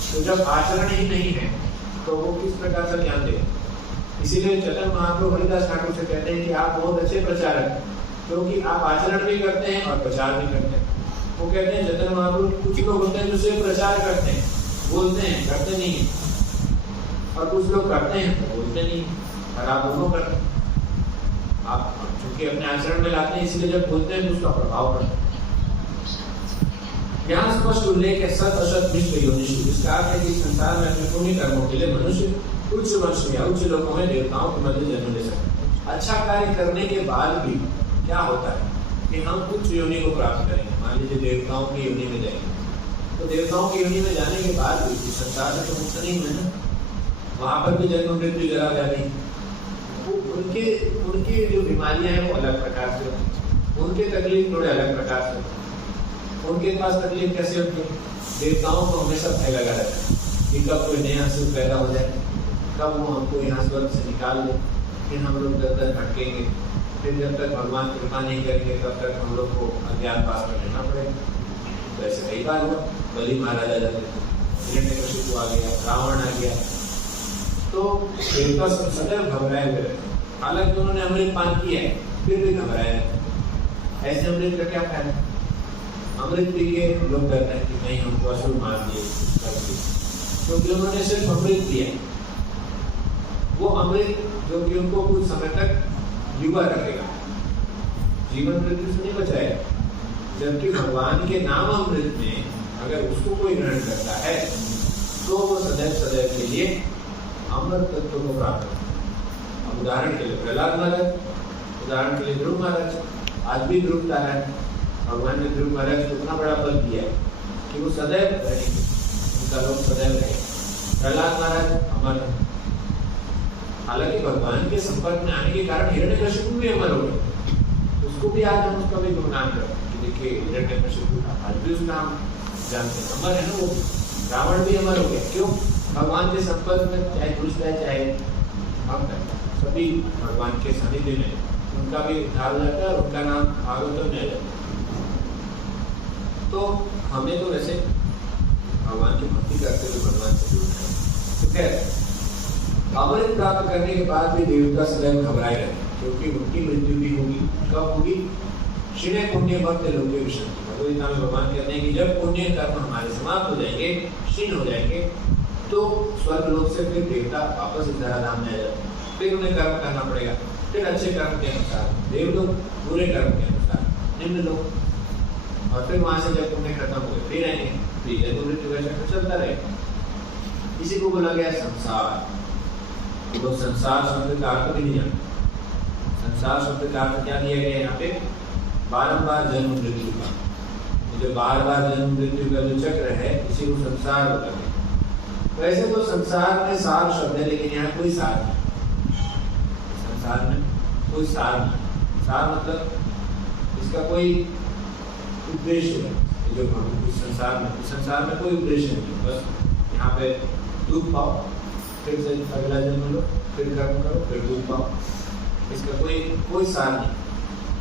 तो जब आचरण ही नहीं है तो वो किस प्रकार से ज्ञान देगा। इसीलिए चैतन्य महाप्रभु हरिदास ठाकुर से कहते हैं कि आप बहुत अच्छे प्रचारक हैं क्योंकि आप आचरण भी करते हैं और प्रचार भी करते हैं। वो कहते हैं चैतन्य महाप्रभु कुछ लोग होते हैं जो सिर्फ प्रचार करते हैं, बोलते हैं, करते नहीं है, और कुछ लोग करते हैं तो बोलते नहीं, और आप दोनों करते हैं। आप चूंकि अपने आचरण में लाते हैं इसलिए जब बोलते हैं तो उसका प्रभाव पड़ता है। यहाँ स्पष्ट उल्लेख है सत असत मिश्र योनिषु। इसका अर्थ है कि संसार में अपने पुण्य कर्मों के लिए मनुष्य उच्च वंश या उच्च लोकों में देवताओं के मध्य जन्म ले सकते हैं। अच्छा कार्य करने के बाद भी क्या होता है कि हम उच्च योनि को प्राप्त करेंगे। मान लीजिए देवताओं की योनि में जाएंगे, तो देवताओं की योनि में जाने के बाद भी संसार से तो मुक्त नहीं हुए ना, वहां पर भी जन्म मृत्यु जरा जाती। उनकी जो बीमारियां हैं वो अलग प्रकार से होती, उनके तकलीफ थोड़े अलग प्रकार से होती। उनके पास तकलीफ कैसे होती है, देवताओं को हमेशा भय लगा रहता है कि कब कोई नया असुर पैदा हो जाए, कब वो हमको यहाँ स्वर्ग से निकाल दे, फिर हम लोग दर दर भटकेंगे, फिर जब तक भगवान कृपा नहीं करेंगे तब तक हम लोग को अज्ञात पास में रहना पड़ेगा। तो ऐसे कई बार हुआ, बलि महाराजा जाते थे, हिरण्यकशिपु आ गया, रावण आ गया, तो देवता सदैव घबराए हुए रहते। हालांकि उन्होंने अमृत पान किया है फिर भी घबराए रहते। ऐसे अमृत का क्या फायदा, अमृत पी के लोग कहते हैं कि नहीं हमको असुर मार दिए, क्योंकि उन्होंने सिर्फ अमृत पिया। वो अमृत जो कि उनको कुछ समय तक युवा रखेगा, जीवन मृत्यु से नहीं बचाएगा। जबकि भगवान के नाम अमृत में अगर उसको कोई ग्रहण करता है तो वो सदैव सदैव के लिए अमृत तत्व को प्राप्त करता है। अब उदाहरण के लिए प्रहलाद महाराज, उदाहरण के लिए ध्रुव महाराज, आज भी ध्रुव तारा है। भगवान ने ध्रुव महाराज को इतना बड़ा पद दिया कि वो सदैव रहेंगे, उनका लोग सदैव रहेंगे। प्रहलाद महाराज अमर है, हालांकि भगवान के संपर्क में आने के कारण हिरण्यकशिपु भी अमर हो गए। उसको भी आज हम उसका भी गुणगान करते हैं कि देखिए हिरण्यकशिपु आज भी उसका हम जानते हैं, अमर है ना वो। रावण भी अमर हो गया, क्यों? भगवान के संपर्क में, चाहे पुरुष है चाहे भक्त है, सभी भगवान के सानिध्य में उनका भी उद्धार हो जाता है और उनका नाम भागवतम में आ जाता है। तो हमें तो वैसे भगवान की भक्ति करते हुए भगवान से जुड़ना है। तो खैर अमृत प्राप्त करने के बाद भी देवता सदैव घबराए रहते हैं, क्योंकि उनकी मृत्यु भी होगी। कब होगी? क्षीणे पुण्य भक्त लोके विशंति। भगवद्गीता में भगवान कहते हैं कि जब पुण्य कर्म हमारे समाप्त हो जाएंगे, क्षीण हो जाएंगे, तो स्वर्ग लोक से फिर देवता वापस इस धराधाम में आ जाते हैं। फिर उन्हें कर्म करना पड़ेगा, फिर अच्छे कर्म के अनुसार, देव लोग बुरे कर्म के अनुसार, निम्न लोग, और फिर वहां से जब पुण्य खत्म हो फिर आएंगे, फिर तो मृत्यु वैसे चलता रहेगा। इसी को बोला गया संसार। तो संसार शब्द का अर्थ भी नहीं जानते। संसार शब्द का अर्थ क्या दिया गया यहाँ पे? बारंबार जन्म मृत्यु का। जो बार बार जन्म मृत्यु का जो चक्र है इसी को संसार बोला गया। वैसे तो संसार में सार शब्द है, लेकिन यहाँ कोई सार नहीं। संसार में कोई सार नहीं। सार मतलब इसका कोई उद्देश्य है। जो संसार में कोई उद्देश्य नहीं, बस यहाँ पे दूध पाओ, फिर से अगला जन्म लो, फिर कर्म करो, फिर दूध पाओ। इसका कोई सार नहीं।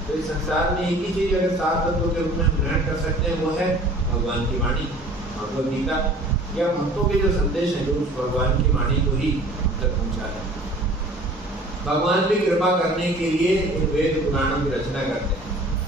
तो इस संसार में एक ही चीज अगर सात तत्वों के रूप में हम ग्रहण कर सकते हैं, वो है भगवान की वाणी, भगवद गीता, या भक्तों के जो संदेश है, जो उस भगवान की वाणी को ही हम तक पहुंचा रहे हैं। भगवान भी कृपा करने के लिए इन वेद पुराणों की रचना करते हैं,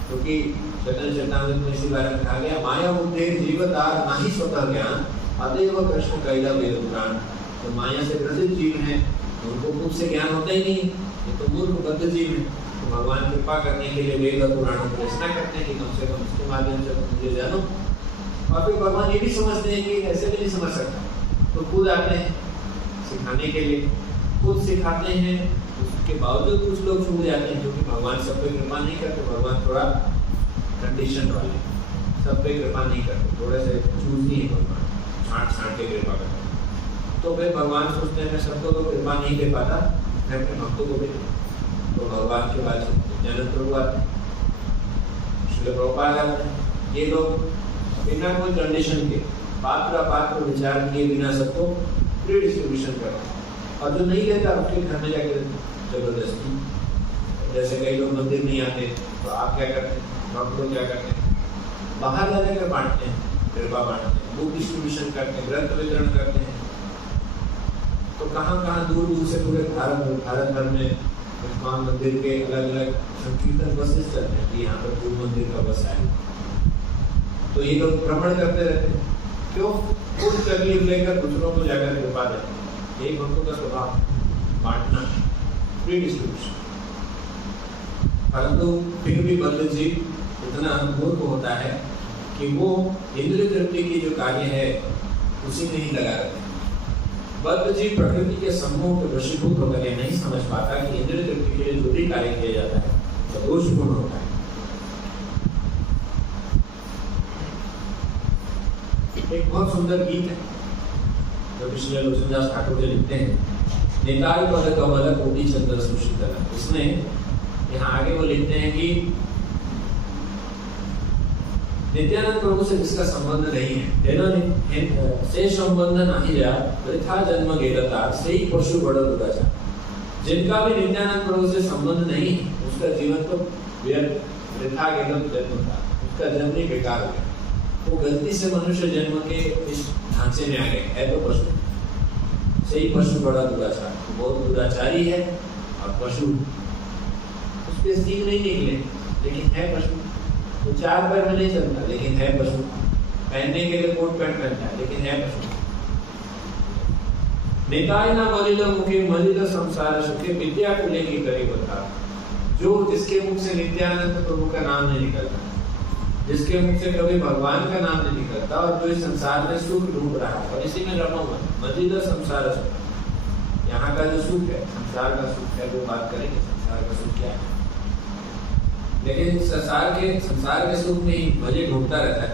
क्योंकि चैतन्य चरितामृत में इसी बारे में कहा गया, माया बुद्धि जीवतार नाही स्वतः ज्ञान अतएव कृष्ण कैला वेद पुराण। तो माया से ग्रसित जीव हैं, तो उनको खुद से ज्ञान होता ही नहीं, ये तो मूर्ख बद्ध जीव है। तो भगवान कृपा करने के लिए वेद और पुराणों की रचना करते हैं कि कम से कम इसके माध्यम से मुझे जानो। और फिर भगवान ये भी समझते हैं कि ऐसे भी नहीं समझ सकता, तो खुद आते हैं सिखाने के लिए, खुद सिखाते हैं। उसके बावजूद कुछ लोग छूट जाते हैं, क्योंकि भगवान सब पे कृपा नहीं करते। भगवान थोड़ा कंडीशन वाले, सब पे कृपा नहीं करते, थोड़े से चूजी है भगवान, छांट के कृपा करते। तो फिर भगवान सोचते हैं मैं सबको तो कृपा नहीं दे पाता, मैं अपने भक्तों को भी। तो भगवान के बाद नित्यानंद प्रभु आते हैं, श्रील प्रभुपाद आते हैं। ये लोग बिना कोई कंडीशन के, पात्र अपात्र विचार किए बिना सबको फ्री डिस्ट्रीब्यूशन कर रहे हैं। और जो नहीं लेता उसके घर में जाकर जबरदस्ती, जैसे कई लोग मंदिर नहीं आते, तो आप क्या करते हैं, भक्त लोग क्या करते हैं, बाहर जाकर बांटते हैं, कृपा बांटते हैं, बुक डिस्ट्रीब्यूशन करते हैं, ग्रंथ वितरण करते हैं। तो कहाँ दूर दूर से पूरे भारत भर में इस्कॉन मंदिर के अलग अलग संकीर्तन बसेस चलते हैं कि यहाँ पर पूर्व मंदिर का बस है। तो ये लोग भ्रमण करते रहते हैं, क्यों, खुद तकलीफ लेकर दूसरों को जाकर कृपा देते हैं। यही भक्तों का स्वभाव, बांटना, फ्री डिस्ट्रीब्यूशन। परंतु फिर भी बद्ध जीव इतना मूर्ख होता है कि वो इंद्रिय तृप्ति की जो कार्य है उसी में ही लगा रहता है। बद्ध जीव प्रकृति के समूह के वशीभूत होकर यह नहीं समझ पाता कि इंद्रिय तृप्ति के लिए जो भी कार्य किया जाता है तो दोषपूर्ण होता है। एक बहुत सुंदर गीत है जो श्री लोचनदास ठाकुर जी लिखते हैं, निताय पद कमल कोटि चंद्र सुशीतल। इसमें यहाँ आगे वो लिखते हैं कि नित्यानंद प्रभु से जिसका संबंध नहीं है, तेना से संबंध नहीं जा वृथा जन्म गेलता से ही पशु बड़ा दुराचार। जिनका भी नित्यानंद प्रभु से संबंध नहीं है, उसका जीवन तो व्यर्थ, वृथा गेलत जन्म था, उसका जन्म ही बेकार हो गया। वो गलती से मनुष्य जन्म के इस ढांचे में आ गए, है तो पशु से ही पशु बड़ा दुराचार। तो बहुत दुराचारी है और पशु, उसके सींग नहीं निकले लेकिन है पशु। तो चार पैर में नहीं चलता लेकिन है पशु, पहनने के लिए कोट पैंट पहनता है लेकिन है पशु। निताय ना मलिल मुखे मलिल संसार सुखे विद्या को लेके करी बता। जो जिसके मुख से नित्यानंद प्रभु का नाम नहीं निकलता, जिसके मुख से कभी भगवान का नाम नहीं निकलता, और जो इस संसार में सुख ढूंढ रहा है और इसी में रमा हुआ मलिल संसार सुख। यहाँ का जो सुख है, संसार का सुख है, वो बात करेंगे संसार का सुख क्या है। लेकिन संसार के सुख में ही मजे ढूंढता रहता है।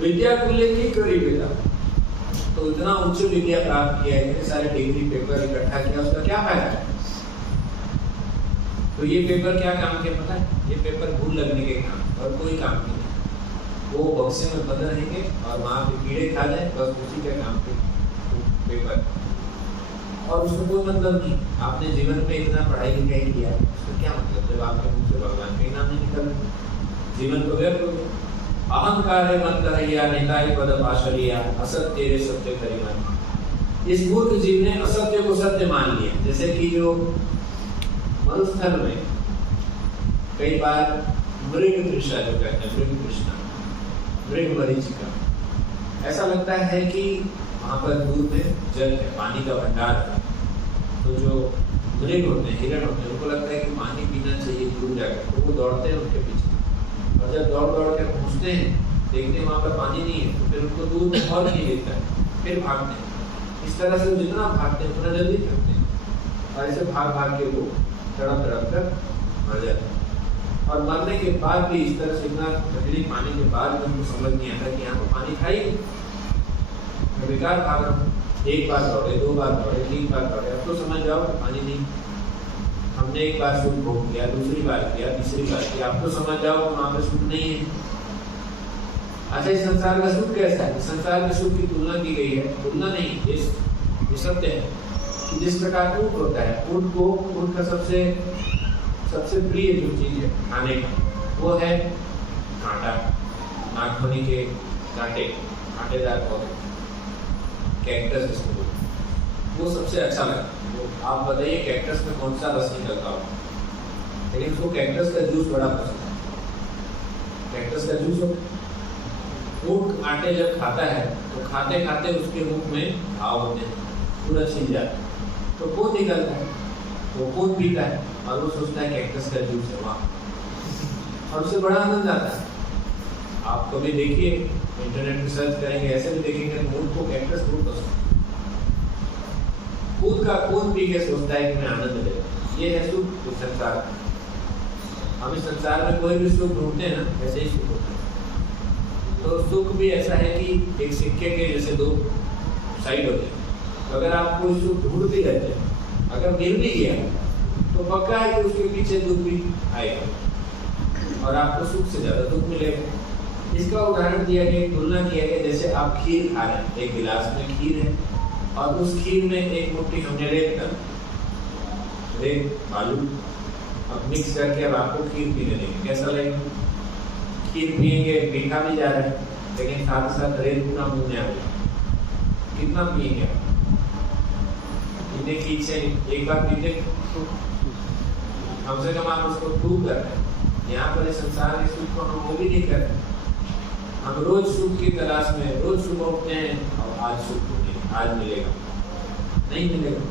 विद्या को लेके करी बेटा, तो इतना उच्च विद्या प्राप्त किया, इतने सारे डिग्री पेपर इकट्ठा किया, उसका क्या फायदा है। तो ये पेपर क्या काम के पता है, ये पेपर भूल लगने के काम और कोई काम नहीं। वो बक्से में बंद रहेंगे और वहां पे कीड़े खा जाए, बस उसी के काम के पेपर, और उसमें कोई मतलब नहीं। आपने जीवन में इतना पढ़ाई लिखाई किया, उसका क्या मतलब जब आपके मुंह से भगवान का नाम नहीं निकल, जीवन तो व्यर्थ हो गया। अहंकार है मन कहिया निताई पद पाशलिया असत्य रे सत्य करी मान। इस मूर्ख जीव ने असत्य को सत्य मान लिया। जैसे कि जो मरुस्थल में कई बार मृग तृष्णा जो कहते हैं, मृग तृष्णा, मृग मरीचिका, ऐसा लगता है कि वहाँ पर दूर में जल है, पानी का भंडार है। तो जो मृग होते हैं, हिरण होते हैं, उनको लगता है कि पानी पीना चाहिए दूर जाकर, तो वो दौड़ते हैं उनके पीछे, और जब दौड़ कर पहुँचते हैं, देखते हैं वहाँ पर पानी नहीं है, तो फिर उनको दूर में और नहीं देता है, फिर भागते हैं। इस तरह से जितना भागते हैं उतना जल्दी थकते हैं, और ऐसे भाग के वो तड़प कर मर जाते हैं। और मरने के बाद भी इस तरह से इतना तकलीफ पाने के बाद भी उनको समझ नहीं आता कि यहाँ पर पानी था ही, मैं बेकार भाग रहा हूँ। एक बार दौड़े, 2 बार दौड़े, 3 बार दौड़े, अब तो समझ जाओ पानी नहीं। हमने एक बार सुख भोग किया, दूसरी बार किया, तीसरी बार किया, अब तो समझ जाओ वहाँ पे सुख नहीं है। अच्छा, इस संसार का सुख कैसा है? संसार के सुख की तुलना की गई है, तुलना नहीं, ये सत्य है कि जिस प्रकार ऊँट होता है, ऊँट का सबसे प्रिय जो चीज है खाने का, वो है कांटा, नाखूनी के कांटे, कांटेदार पौधे, कैक्टस जिसको बोलते हैं, वो सबसे अच्छा लगता है। आप बताइए कैक्टस में कौन सा रस निकलता हो, लेकिन उसको कैक्टस का जूस बड़ा पसंद है। कैक्टस का जूस ऊँट कांटे जब खाता है तो खाते खाते उसके मुख में घाव होते हैं, पूरा छिल जाता है, तो कौन निकलता है, वो कौन पीता है और वो सोचता है कैक्टस का जूस है वहाँ, और उसे बड़ा आनंद आता है। आप कभी देखिए, इंटरनेट पे सर्च करेंगे, ऐसे भी देखेंगे तो ऊँट को कैक्टस बहुत पसंद है। खुद का कौन पी के सोचता है कि मैं आनंद ले, ये है सुख इस संसार। हम इस संसार में कोई भी सुख ढूंढते हैं ना, वैसे ही सुख होता है। तो सुख भी ऐसा है कि एक सिक्के के जैसे 2 साइड होते हैं। तो अगर आप कोई सुख ढूंढते रहते हैं, अगर मिल भी गया तो पक्का है कि उसके पीछे दुख भी आएगा और आपको सुख से ज्यादा दुख मिलेगा। इसका उदाहरण दिया गया, तुलना किया गया, जैसे आप खीर खा रहे हैं, एक गिलास में खीर है और उस खीर में एक मुट्ठी हमने रेत बालू अब मिक्स करके अब आपको खीर पीने देंगे, कैसा लगेगा? खीर पिएंगे, मीठा भी जा रहा है, लेकिन साथ साथ रेत पूरा मुंह में आ गया, कितना पिएंगे आप? पीने की इच्छा नहीं, एक बार पीते कम से कम आप उसको खूब कर रहे हैं। यहाँ पर इस संसार के सुख को हम वो भी नहीं कर रहे, हम रोज सुख की तलाश में, रोज सुबह उठते हैं और आज सुख नहीं, आज मिलेगा, नहीं मिलेगा,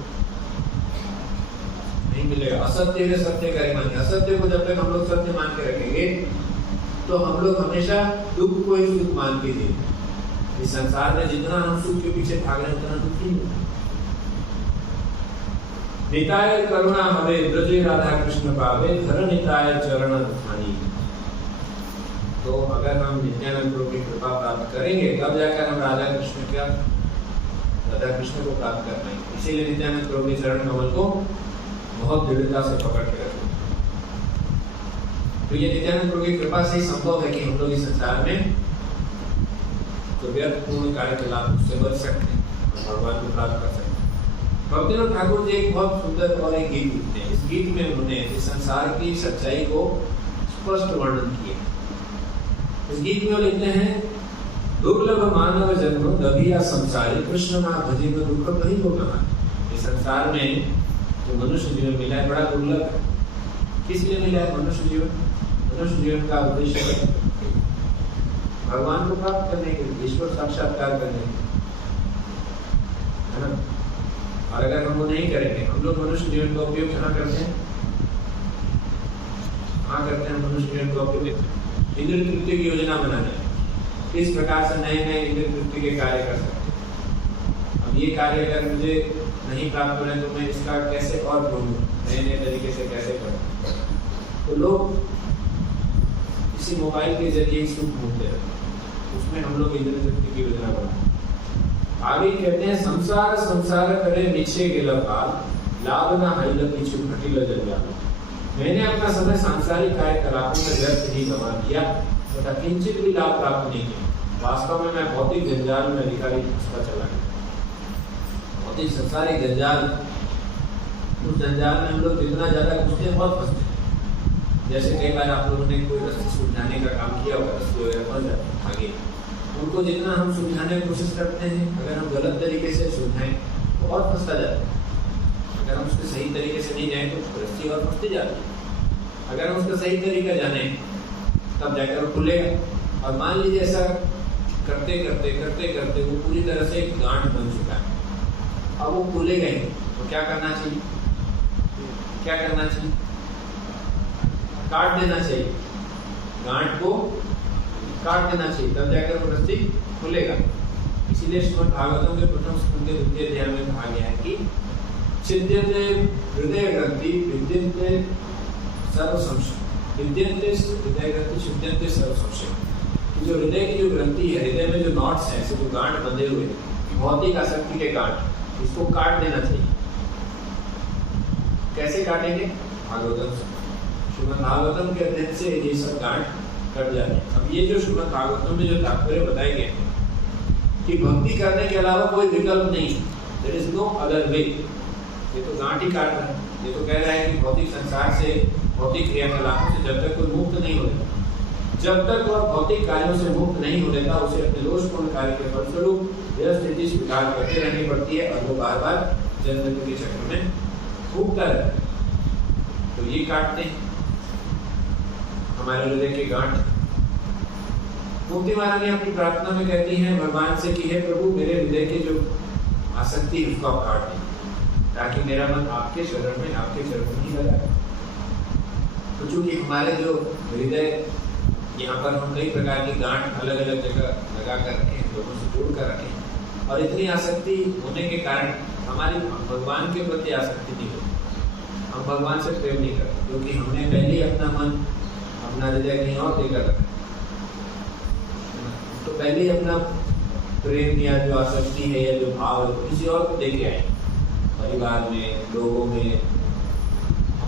नहीं मिलेगा। असत्य है सत्य का मानिए, असत्य को जब तक हम लोग सत्य मान के रखेंगे तो हम लोग हमेशा दुख को ही सुख मान के जिएंगे। इस संसार में जितना हम सुख के पीछे भाग रहे हैं उतना दुख ही नहीं। निताय करुणा हवे ब्रजे राधा कृष्ण पावे, धर निताय चरण धानी। तो अगर हम नित्यानंद प्रभु की कृपा प्राप्त करेंगे तब जाकर हम राधा कृष्ण को प्राप्त कर पाएंगे। इसीलिए नित्यानंद प्रभु के चरण कमल को बहुत दृढ़ता से पकड़ के रखें। तो ये नित्यानंद प्रभु की कृपा से ही संभव है कि हम लोग इस संसार में तो व्यर्थ पूर्ण कार्य के लाभ उससे बच सकते हैं और भगवान को प्राप्त कर सकते हैं। भक्तिनाथ ठाकुर जी एक बहुत सुंदर और एक गीत लिखते हैं। इस गीत में उन्होंने इस संसार की सच्चाई को स्पष्ट वर्णन किया। इस गीत में वो लिखते हैं, दुर्लभ मानव जन्म दबिया संसारी, कृष्ण ना भजी में दुख नहीं हो कहा। इस संसार में जो मनुष्य जीवन मिला है बड़ा दुर्लभ है। किस लिए मिला है मनुष्य जीवन? मनुष्य जीवन का उद्देश्य भगवान को प्राप्त करने के लिए, ईश्वर साक्षात्कार करने के लिए, है ना। और अगर हम वो नहीं करेंगे, हम लोग मनुष्य जीवन का उपयोग कहाँ करते हैं? कहाँ करते हैं मनुष्य जीवन का उपयोग? इंद्र तृप्ति की योजना बनाने, किस प्रकार से नए नए इंद्र तृप्ति के कार्य कर सकते हैं। अब ये कार्य अगर मुझे नहीं प्राप्त हो रहे तो मैं इसका कैसे और ढूंढूं, नए नए तरीके से कैसे करूं। तो लोग इसी मोबाइल के जरिए सुख ढूंढते रहते हैं, उसमें हम लोग इंद्र तृप्ति की योजना बनाते। आगे कहते हैं, संसार संसार करे नीचे गेला पाल, लाभ ना हाइल पीछे घटिल जंजाल। मैंने अपना समय सांसारिक कार्यकलापों में व्यर्थ ही गंवा दिया तथा किंचित भी लाभ प्राप्त नहीं किया। वास्तव में मैं भौतिक जंजाल में अधिकारी फंसता चला गया। भौतिक संसारिक जंजाल, उस जंजाल में हम लोग जितना ज्यादा घुसते हैं बहुत फंसते हैं। जैसे कई बार आप लोगों ने कोई रस्सी सुलझाने का काम किया होगा, रस्सी वगैरह फंस जाते हैं आगे, उनको जितना हम सुलझाने की कोशिश करते हैं, अगर हम गलत तरीके से सुलझाएं तो और फंसता जाता है। अगर हम उसके सही तरीके से नहीं जाएं तो रस्सी और फंसती जाती है। अगर हम उसका सही तरीका जाने तब जाकर वो खुलेगा। और मान लीजिए ऐसा करते करते करते करते वो पूरी तरह से एक गांठ बन चुका है, अब वो खुलेगा ही, तो क्या करना चाहिए? क्या करना चाहिए? काट देना चाहिए, गांठ को काट देना चाहिए, तब जाकर वो रस्सी खुलेगा। इसीलिए श्रीमद् भागवतम के प्रथम स्कंद के 2वें अध्याय में कहा गया है कि छिद्यते हृदय ग्रंथि विद्यन्ते सर्व संशय, विद्यन्ते हृदय ग्रंथि छिद्यन्ते सर्व संशय। जो हृदय की जो ग्रंथि है, हृदय में जो नॉट्स हैं, ऐसे जो गांठ बंधे हुए, भौतिक आसक्ति के गांठ, इसको काट देना चाहिए। कैसे काटेंगे? भागवतम से, श्रीमद् भागवतम के अध्ययन से ये सब गांठ कट जाते हैं। अब ये जो श्रीमद् भागवतम में जो तात्पर्य बताए गए कि भक्ति करने के अलावा कोई विकल्प नहीं, there is no other way, ये तो गांठ ही काट रहा है। ये तो कह रहा है कि भौतिक संसार से, भौतिक क्रियाकलापों से जब तक कोई मुक्त नहीं हो लेता, जब तक वह भौतिक कार्यों से मुक्त नहीं हो लेता, उसे अपने दोषपूर्ण कार्य के फलस्वरूप यह स्थिति स्वीकार करते रहनी पड़ती है और वो बार बार जन्म मृत्यु के चक्र में भूखता रहता है। तो ये काटते हैं हमारे हृदय के गांठ। मुक्ति महारानी अपनी प्रार्थना में कहती हैं भगवान से कि हे प्रभु, मेरे हृदय के जो आसक्ति है उसको आप काट दें, ताकि मेरा मन आपके शरण में, आपके चरण में ही लगा। तो चूंकि हमारे जो हृदय, यहाँ पर हम कई प्रकार की गांठ अलग अलग जगह लगा कर रखे हैं, लोगों से जोड़ कर रखे हैं, और इतनी आसक्ति होने के कारण हमारी भगवान के प्रति आसक्ति नहीं होती, हम भगवान से प्रेम नहीं करते, क्योंकि हमने पहले अपना मन, अपना हृदय कहीं और देकर रखा। तो पहले ही अपना प्रेम या जो आसक्ति है या जो भाव है किसी और को देके आए, परिवार में, लोगों में।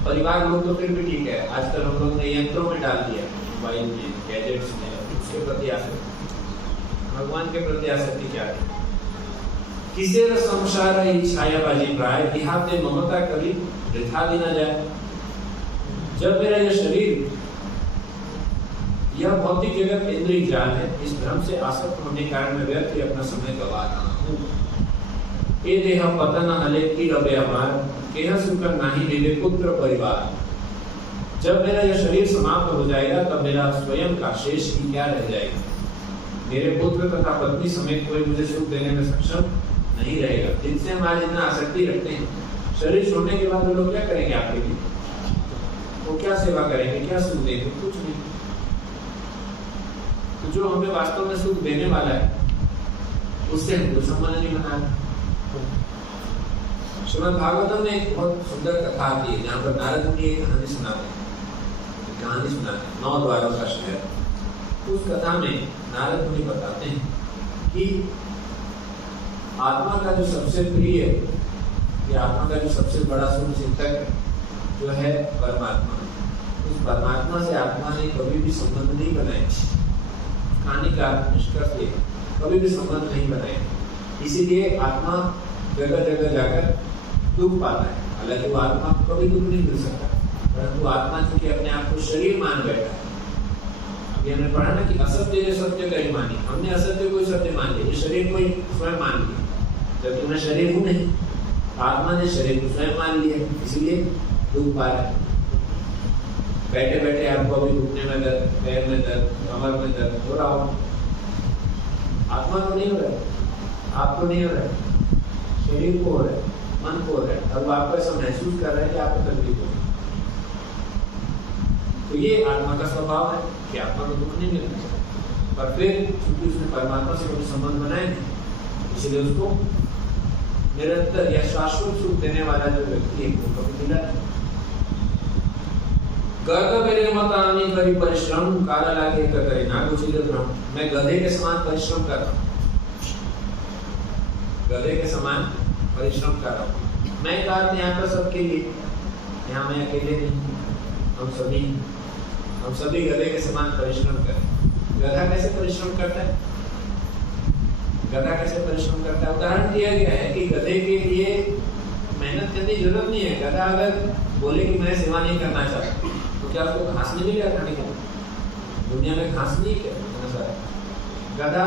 परिवार लोग तो फिर भी ठीक है, आजकल हम लोग ने यंत्रों में डाल दिया, मोबाइल में, गैजेट्स में, उसके प्रति आसक्ति। भगवान के प्रति आसक्ति क्या है? किसे संसार छायाबाजी प्राय दिहाते ममता कभी वृथा दी न जाए। जब मेरा यह शरीर, यह भौतिक जगत इंद्रिय जाल है, इस भ्रम से आसक्त होने के कारण मैं व्यर्थ ही अपना समय गवा रहा हूँ। ये देह पतन हले की रबे हमार, केह सुकर नाही लेवे पुत्र परिवार। जब मेरा यह शरीर समाप्त हो जाएगा तब मेरा स्वयं का शेष ही क्या रह जाएगा। मेरे पुत्र तथा पत्नी समेत कोई मुझे सुख देने में सक्षम नहीं रहेगा। जिनसे हम आज इतना आसक्ति रखते हैं, शरीर छोड़ने के बाद वो लोग क्या करेंगे आपके लिए? वो क्या सेवा करेंगे, क्या सुख देंगे? कुछ नहीं। तो जो हमें वास्तव में सुख देने वाला है उससे हमको संबंध नहीं बनाना। श्रीमद् भागवतम में एक बहुत सुंदर कथा आती है जहाँ पर नारद मुनि एक कहानी सुनाते हैं, 9 द्वारों का शहर। उस कथा में नारद मुनि बताते हैं कि आत्मा का जो सबसे प्रिय या आत्मा का जो सबसे बड़ा शुभ चिंतक जो है परमात्मा, उस परमात्मा से आत्मा ने कभी भी संबंध नहीं बनाए। कहानी का निष्कर्ष ये, कभी भी संबंध नहीं बनाए। इसीलिए आत्मा जगह जगह जाकर दुख पाता है। हालांकि वो आत्मा को कभी दुख नहीं मिल सकता, परंतु आत्मा चूंकि अपने आप को शरीर मान बैठा है। अभी हमने पढ़ा ना कि असत्य जो सत्य का ही मानी, हमने असत्य को सत्य मान लिया, ये शरीर को स्वयं मान लिया, जबकि मैं शरीर हूँ नहीं। आत्मा ने शरीर को स्वयं मान लिया, इसीलिए दुख पा रहा है। बैठे बैठे आपको अभी घुटने में दर्द, पैर में दर्द, कमर में दर्द हो रहा हो, आत्मा को नहीं हो रहा है, आपको नहीं हो रहा है, शरीर को हो रहा है, मन को हो रहा है। अब आपको ऐसा महसूस कर रहा है कि आपको तकलीफ हो रही है। तो ये आत्मा का स्वभाव है कि आत्मा को दुख नहीं मिलता, पर फिर क्योंकि उसने परमात्मा से कोई संबंध बनाए नहीं, इसलिए उसको निरंतर या शाश्वत सुख देने वाला जो व्यक्ति है वो कभी मिला नहीं। गर्द मेरे मतानी करी परिश्रम, काला लागे करे ना कुछ भ्रम। मैं गधे के समान परिश्रम कर रहा हूँ, गधे के समान परिश्रम कर रहा हूँ। मैं कहा यहाँ पर सबके लिए, यहाँ मैं अकेले नहीं, हम सभी गधे के समान परिश्रम करें। गधा कैसे परिश्रम करता है? गधा कैसे परिश्रम करता है? उदाहरण दिया गया है कि गधे के लिए मेहनत करने की जरूरत नहीं है। गधा अगर बोले कि मैं सेवा नहीं करना चाहता तो क्या उसको घास मिलेगा खाने के लिए? दुनिया में घास नहीं है। गधा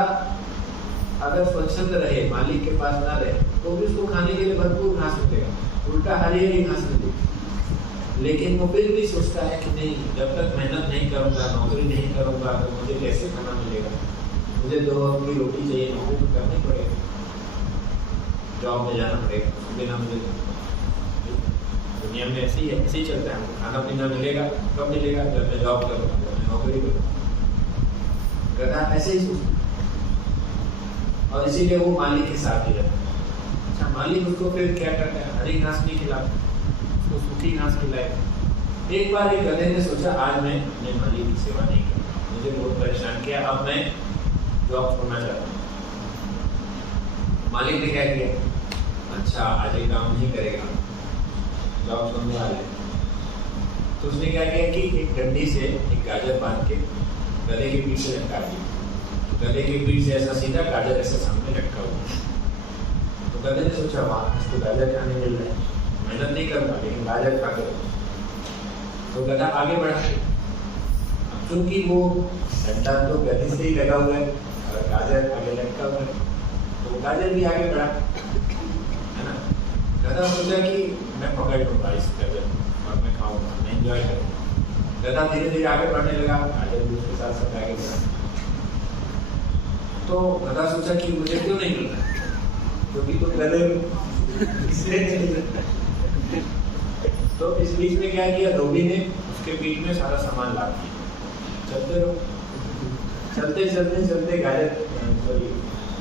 अगर स्वच्छंद रहे, मालिक के पास ना रहे, तो भी उसको खाने के लिए भरपूर घास मिलेगा, उल्टा हरी हरी घास मिलेगी। लेकिन वो फिर भी सोचता है कि नहीं, जब तक मेहनत नहीं करूंगा, नौकरी नहीं करूंगा तो मुझे कैसे खाना मिलेगा? मुझे 2 वक्त की रोटी चाहिए, नौकरी तो करनी पड़ेगी, जॉब में जाना पड़ेगा, बिना मुझे दुनिया में ऐसे ही चलता है। खाना पीना मिलेगा, कब मिलेगा? जब मैं जॉब करूँगा, जब मैं नौकरी करूँगा। गधा ऐसे ही सोचता है और इसीलिए वो मालिक के साथ ही रहता है। अच्छा, मालिक उसको फिर क्या करता है? हरी घास नहीं खिलाता, उसको सूखी घास खिलाए। एक बार एक गधे ने सोचा आज मैं अपने मालिक की सेवा नहीं करूँगा, मुझे बहुत परेशान किया, अब मैं जॉब छोड़ना चाहता हूँ। मालिक ने क्या किया, अच्छा आज ये काम नहीं करेगा, जॉब छोड़ने वाले। तो उसने क्या किया कि एक डंडी से एक गाजर बांध के गले के पीछे लटका दिया। गले के पीछे से ऐसा सीधा, गाजर ऐसे सामने लटका हुआ। तो गले ने सोचा वाह इसको गाजर खाने मिल रहा है, मेहनत नहीं कर पा लेकिन गाजर खा कर। तो गधा आगे बढ़ा, अब चूंकि वो डंडा तो गले से ही लगा हुआ है और गाजर आगे लटका हुआ है, तो गाजर भी आगे बढ़ा, है ना। गधा सोचा कि मैं पकड़ लूंगा इस गाजर और मैं खाऊंगा, मैं एंजॉय करूंगा। गधा धीरे धीरे आगे बढ़ने लगा, गाजर भी उसके साथ साथ आगे बढ़ा। तो गधा सोचा कि मुझे क्यों नहीं मिल रहा, क्योंकि तो गधे इसलिए नहीं मिल रहा। तो इस बीच में क्या किया, धोबी ने उसके बीच में सारा सामान ला दिया। चलते रहो, चलते चलते चलते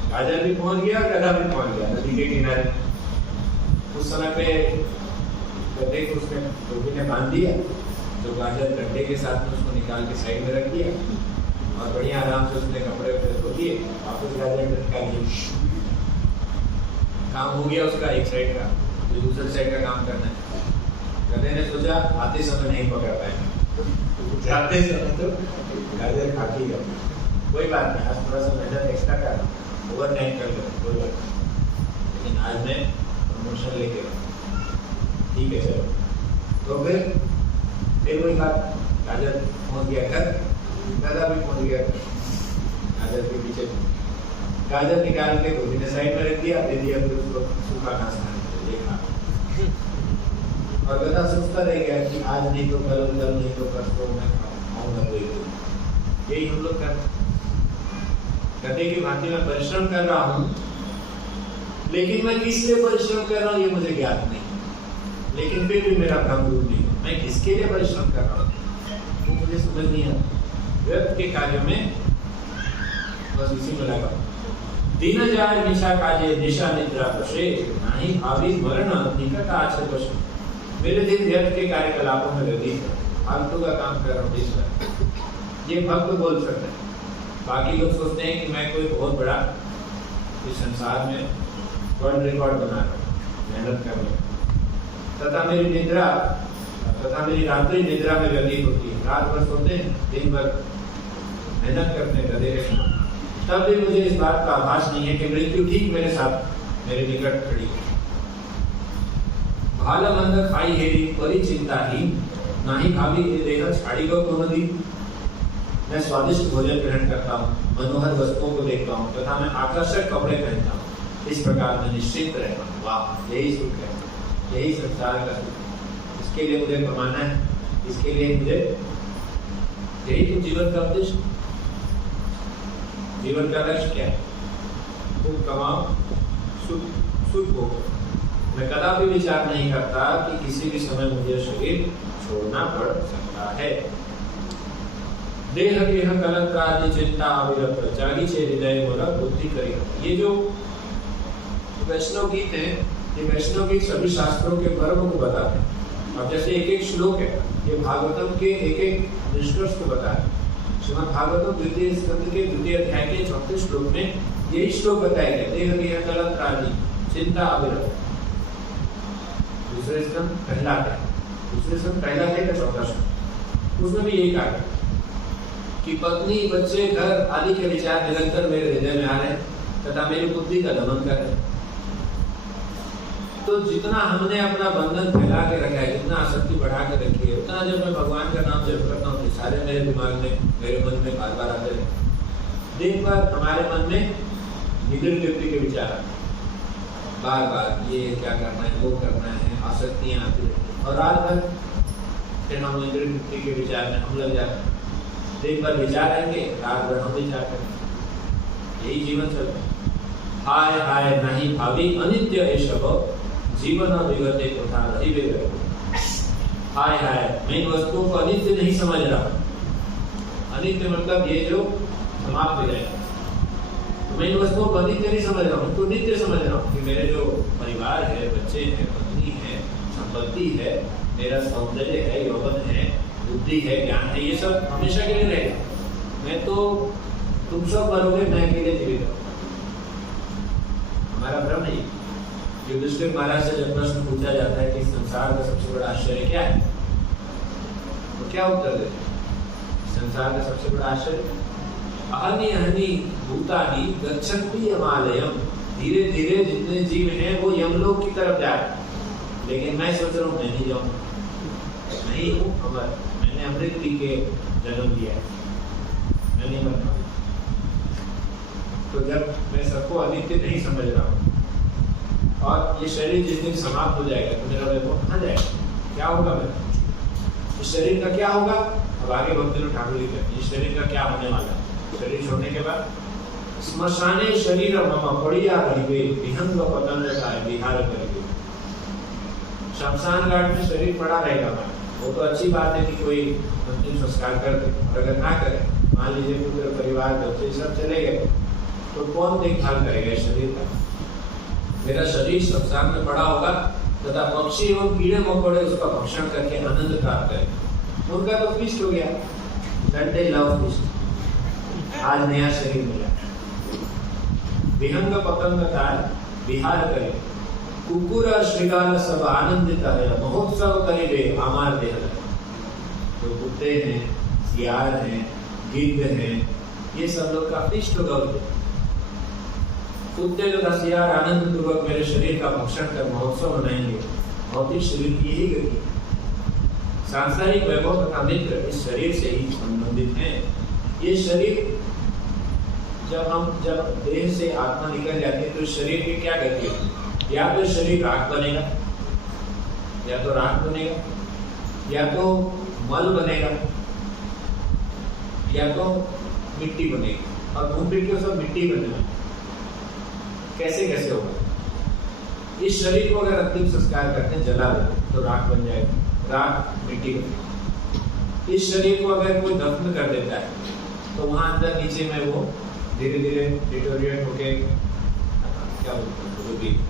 गाजर भी पहुंच गया, गधा भी पहुंच गया नदी के किनारे। उस समय पे गधे को उसने धोबी ने बांध दिया, तो गाजर गड्ढे के साथ में उसको निकाल के साइड में रख दिया और बढ़िया आराम से उसने कपड़े धो दिए, वापस गाजर लटका दिए। काम हो गया उसका एक साइड का, जो दूसरे साइड का काम करना है। गधे ने सोचा आते समय नहीं पकड़ पाएंगे, जाते समय तो गाजर खा के जाओ, कोई बात नहीं, आज थोड़ा सा मेहनत एक्स्ट्रा कर, ओवर टाइम कर लो, कोई बात नहीं, लेकिन आज मैं प्रमोशन लेके आऊँ, ठीक है चलो। तो फिर वही बात, गाजर पहुंच गया घर, गधा भी पहुंच गया गाजर के पीछे। गाजर निकाल के धोबी ने साइड में रख दिया, दे दिया, फिर उसको सूखा घास खाने देखा। और गधा सोचता रह गया कि आज नहीं तो कल नहीं तो परसों मैं खाऊंगा कोई। यही हम लोग कर, गधे की भांति मैं परिश्रम कर रहा हूँ, लेकिन मैं किस लिए परिश्रम कर रहा हूँ ये मुझे ज्ञात नहीं, लेकिन फिर भी मेरा भ्रम दूर नहीं, मैं किसके लिए परिश्रम कर रहा हूँ वो मुझे समझ नहीं आता। व्यर्थ के कार्य में बस इसी में लगा। दिन जाय निशा काजे निशा निद्रा बसे, नाही भावी मरण निकट आछे बसे। मेरे दिन व्यर्थ के कार्यकलापों में व्यतीत है, फालतू का काम कर रहा हूँ। ये भक्त बोल सकते हैं। बाकी लोग सोचते हैं कि मैं कोई बहुत बड़ा इस संसार में वर्ल्ड रिकॉर्ड बना रहा हूँ मेहनत करने, तथा मेरी निद्रा तथा मेरी रात्रि निद्रा में व्यतीत होती है। रात भर सोते हैं, दिन भर मेहनत करते हैं गधे के समान। तब भी मुझे इस बात का आभास नहीं है कि मृत्यु ठीक मेरे साथ मेरे निकट खड़ी है। भाला मंद खाई हेरी परी चिंताहीन, नाही भाभी ये देह छाड़ी गो कोनो दिन। मैं स्वादिष्ट भोजन ग्रहण करता हूँ, मनोहर वस्तुओं को देखता हूँ तथा मैं आकर्षक कपड़े पहनता हूँ। इस प्रकार मैं निश्चिंत रहता हूँ। वाह, यही सुख है, यही संसार का सुख। इसके लिए मुझे कमाना है, इसके लिए मुझे, यही तो जीवन का उद्देश्य, जीवन का लक्ष्य क्या है? खूब कमाओ, सुख भोगो। मैं कदापि विचार नहीं करता कि किसी भी समय मुझे शरीर छोड़ना पड़ सकता है। देह गेह कलंक आदि चिंता अविरत जागी छे हृदय मोरा बुद्धि करी। ये जो वैष्णव गीत है, ये वैष्णव गीत सभी शास्त्रों के मर्म को बताते हैं। अब जैसे एक एक श्लोक है, ये भागवतम के एक एक निष्कर्ष को बताते हैं। श्रीमद् भागवतम द्वितीय स्कंद के द्वितीय अध्याय के 34 श्लोक में यही श्लोक बताया गया। देह गेह कलंक आदि चिंता अविरत। दूसरे स्कंद पहला अध्याय, दूसरे स्कंद पहला अध्याय का 14 श्लोक, उसमें भी यही कहा कि पत्नी, बच्चे, घर आदि के विचार निरंतर मेरे हृदय में आ रहे हैं तथा मेरी बुद्धि का दमन कर रहे हैं। तो जितना हमने अपना बंधन फैला के रखा है, जितना आसक्ति बढ़ा के रखी है, उतना जब मैं भगवान का नाम जप करता हूँ, सारे मेरे दिमाग में, मेरे मन में बार बार आते हैं। दिन भर हमारे मन में निगृह व्यक्ति के विचार आते हैं, बार बार ये क्या करना है, वो करना है, आसक्तियाँ आती रहती। और रात भर फिर हम निगृह व्यक्ति के विचार में हम लग जाते हैं। दिन भर विचार आएंगे, रात भर हम विचार करेंगे, यही जीवन चल रहा है। हाय हाय नहीं भावी अनित्य एषव जीवन विगते तथा रही विगत। हाय हाय, मैं इन वस्तुओं को अनित्य नहीं समझ रहा। अनित्य मतलब ये जो समाप्त हो जाएगा। तो मैं इन वस्तुओं को अनित्य नहीं समझ रहा हूँ, तो नित्य समझ रहा हूँ कि मेरे जो परिवार है, बच्चे हैं, पत्नी है, संपत्ति है, मेरा सौंदर्य है, यौवन है, बुद्धि है, ज्ञान है, ये सब हमेशा के लिए रहेगा। मैं तो, तुम सब मरोगे, मैं अकेले जीवित रहूंगा। हमारा भ्रम नहीं। युधिष्ठिर महाराज से जब प्रश्न पूछा जाता है कि संसार का सबसे बड़ा आश्चर्य क्या है, तो क्या उत्तर देते? संसार का सबसे बड़ा आश्चर्य अहनि अहनि भूतानि गच्छन्ति यमालयम, धीरे धीरे जितने जीव हैं वो यमलोक की तरफ जा रहे हैं। लेकिन मैं सोच रहा हूँ मैं नहीं जाऊंगा, नहीं हूँ अमर, मैंने अमृत पी के जन्म लिया है, मैं नहीं मरना। तो जब मैं सबको अनित्य नहीं समझ रहा हूँ और ये शरीर जिस दिन समाप्त हो जाएगा तो मेरा वैभव कहाँ जाएगा, क्या होगा मेरा, इस शरीर का क्या होगा? अब आगे भक्ति लोग ठाकुर जी कहते हैं इस शरीर का क्या होने वाला है। शरीर छोड़ने के बाद स्मशाने शरीर मम पड़िया करिबे विहंग पतंग का विहार करिबे, शमशान घाट में शरीर पड़ा रहेगा। वो तो अच्छी बात है कि कोई अंतिम संस्कार कर दे, और अगर ना करे, मान लीजिए पूरे परिवार बच्चे सब चले गए, तो कौन देखभाल करेगा इस शरीर का? मेरा शरीर शमशान में पड़ा होगा तथा पक्षी एवं कीड़े मकोड़े उसका भक्षण करके आनंद प्राप्त करें। उनका तो फिस्ट हो गया, घंटे लव फिस्ट, आज नया शरीर मिला। विहंग पतंग का विहार करे, कुकुर श्रृगाल सब आनंदित है, महोत्सव करिबे आमार देह। तो कुत्ते हैं, सियार हैं, गिद्ध हैं, ये सब लोग का फिस्ट होगा। कुत्ते तथा सियार आनंद पूर्वक मेरे शरीर का भक्षण कर महोत्सव मनाएंगे। भौतिक शरीर की यही गति, सांसारिक वैभव तथा मित्र इस शरीर से ही संबंधित हैं। ये शरीर जब देह से आत्मा निकल जाती है तो शरीर की क्या गति है? या तो शरीर राख बनेगा, या तो राख बनेगा, या तो मल बनेगा, या तो मिट्टी बनेगी। और घूम फिर के सब मिट्टी बनेगा। कैसे कैसे होगा? इस शरीर को अगर अंतिम संस्कार करते हैं, जला देते तो राख बन जाएगा, राख मिट्टी बनेगी। इस शरीर को अगर कोई दफन कर देता है तो वहां अंदर नीचे में वो धीरे धीरे डिटोरिएट होके क्या बोलते हैं,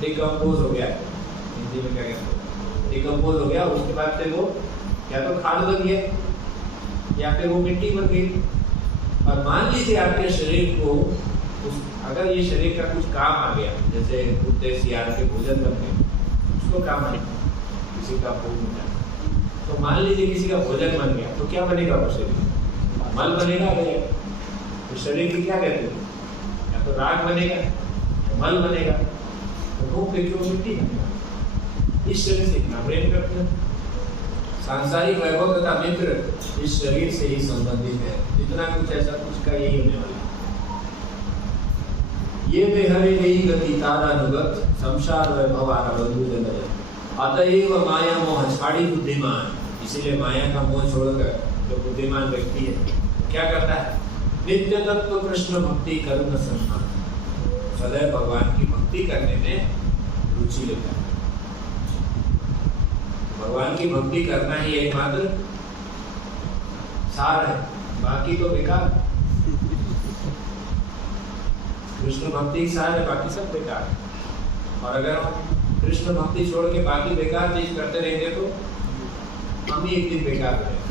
डिकम्पोज हो गया, हिंदी में क्या कहते हैं, डिकम्पोज हो गया। उसके बाद फिर वो या तो खाद बन गया या फिर वो मिट्टी बन गई। और मान लीजिए आपके शरीर को अगर ये शरीर का कुछ काम आ गया, जैसे कुत्ते सियार के भोजन बन गए, उसको काम आए, किसी का भोग बना, तो मान लीजिए किसी का भोजन बन गया तो क्या बनेगा? वो शरीर मल बनेगा। तो शरीर की क्या कहते हैं? या तो राख बनेगा या मल बनेगा, तो वो फिर मिट्टी बनेगा। इस शरीर से इतना प्रेम करते हैं। सांसारिक वैभव तथा मित्र इस शरीर से ही संबंधित है। जितना कुछ ऐसा कुछ का यही होने वाला है। ये बेहरे यही गति तादानुगत संसार वैभव आरबंधु जगत, अतएव माया मोह छाड़ी बुद्धिमान। इसीलिए माया का मोह छोड़कर जो बुद्धिमान व्यक्ति है क्या करता है? नित्य तत्व कृष्ण भक्ति कर्म सम्मान, सदैव भगवान की भक्ति करने में रुचि लेता है। भगवान की भक्ति करना ही एकमात्र सार है, बाकी तो बेकार। कृष्ण भक्ति ही सार है, बाकी सब बेकार है। और अगर हम कृष्ण भक्ति छोड़ के बाकी बेकार चीज करते रहेंगे तो हम ही एक दिन बेकार रहेंगे।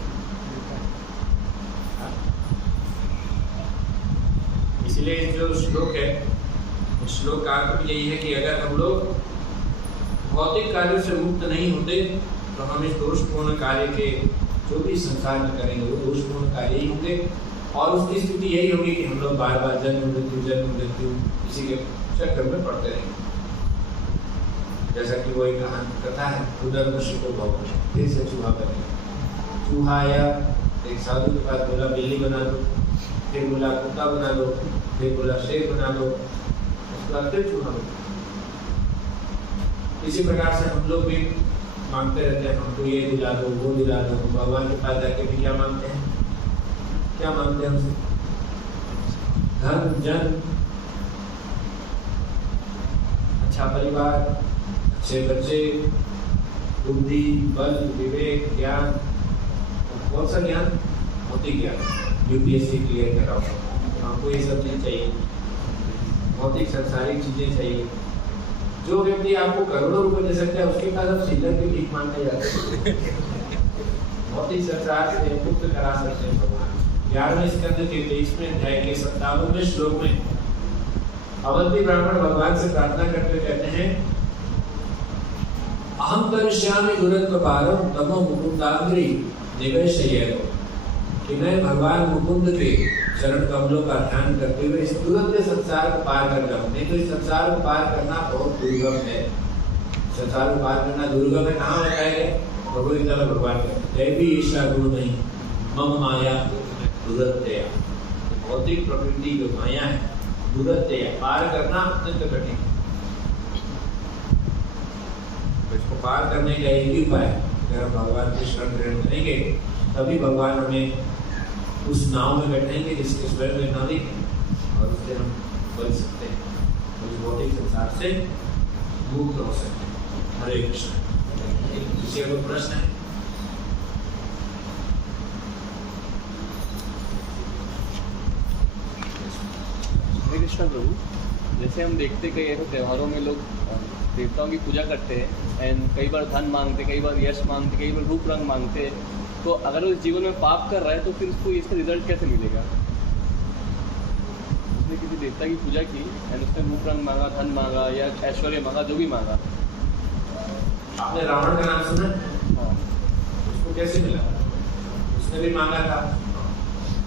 इसलिए जो श्लोक है, उस श्लोक का अर्थ भी यही है कि अगर हम लोग भौतिक कार्यों से मुक्त नहीं होते तो हम इस दोषपूर्ण कार्य के जो भी संसार में करेंगे वो दोषपूर्ण कार्य ही होंगे। और उसकी स्थिति यही होगी कि हम लोग बार बार जन्म मृत्यु इसी के चक्कर में पड़ते रहेंगे। जैसा कि वो एक कथा है, उधर ऋषि को भव फिर से चूहा बने। चूहा आया, एक साधु के पास बोला बिल्ली बना दो, फिर बोला कुत्ता बना दो, फिर बोला शेर बना दो, उसके बाद फिर चूहा बना। इसी प्रकार से हम लोग भी मांगते रहते हैं, हमको ये दिला दो वो दिला दो। भगवान के पास जाके भी क्या मांगते हैं? क्या मांगते हैं हमसे? धन, जन, अच्छा परिवार, अच्छे बच्चे, बुद्धि, बल, विवेक, ज्ञान। कौन सा ज्ञान? भौतिक ज्ञान। यूपीएससी क्लियर कराओ, हमको ये सब चीज चाहिए, भौतिक संसारिक चीजें चाहिए। जो व्यक्ति आपको करोड़ों रुपए दे सकता है उसके पास आप सिल्लर की भीख मांगने जाते हैं। भौतिक संसार से मुक्त करा सकते हैं भगवान। 11वें स्कंद के 23वें अध्याय के 57वें श्लोक में अवंती ब्राह्मण भगवान से प्रार्थना करते कहते हैं, अहम करिष्यामि दुरत्वपारं तमो मुकुंदाग्रि निवेशयेत्, कि मैं भगवान मुकुंद के चरण कमलों का ध्यान करते हुए इस तुरंत संसार को पार कर जाऊं। नहीं तो इस संसार को पार करना बहुत दुर्गम है। संसार को पार करना दुर्गम है। कहाँ बताया गया? भगवदगीता में भगवान कहते हैं, भी ईशा गुरु नहीं मम माया दुरत्या। भौतिक प्रकृति जो माया है दुरत्या, पार करना अत्यंत कठिन है। इसको पार करने का एक ही उपाय है, अगर हम भगवान की शरण ग्रहण करेंगे तभी भगवान हमें उस नाव में बैठाएंगे जिसके स्वयं में नाविक है, और उससे हम बच सकते हैं, उस भौतिक संसार से मुक्त हो सकते हैं। हरे कृष्ण। किसी का कोई प्रश्न है? हरे कृष्ण प्रभु, जैसे हम देखते कई ऐसे त्योहारों में लोग देवताओं की पूजा करते हैं एंड कई बार धन मांगते, कई बार यश मांगते, कई बार रूप रंग मांगते हैं, तो अगर वो इस जीवन में पाप कर रहा है तो फिर उसको इसका रिजल्ट कैसे मिलेगा? उसने किसी देवता की पूजा की एंड उसने रूप रंग मांगा, धन मांगा या ऐश्वर्य मांगा, जो भी मांगा। आपने रावण का नाम सुना? हाँ। उसको कैसे मिला? उसने भी मांगा था।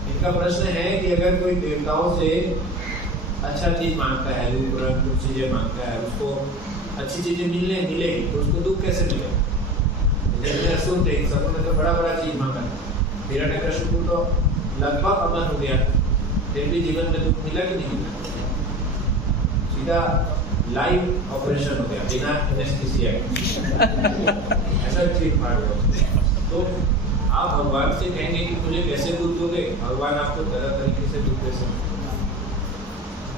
इनका प्रश्न है कि अगर कोई देवताओं से अच्छा चीज मांगता है, रूप रंग कुछ चीजें मांगता है, उसको अच्छी चीजें मिलेगी तो उसको दुख कैसे मिलेगा? जैसे असुर थे, सब ने तो बड़ा बड़ा चीज मांगा था। हिरण्यकशिपु तो लगभग अमर हो गया, फिर भी जीवन में दुख मिला कि नहीं मिला? सीधा लाइव ऑपरेशन हो गया बिना एनेस्थीसिया ऐसा चीज मार गया। तो आप भगवान से कहेंगे कि मुझे कैसे दुख दोगे? भगवान आपको तरह तरीके से दुख दे सकते।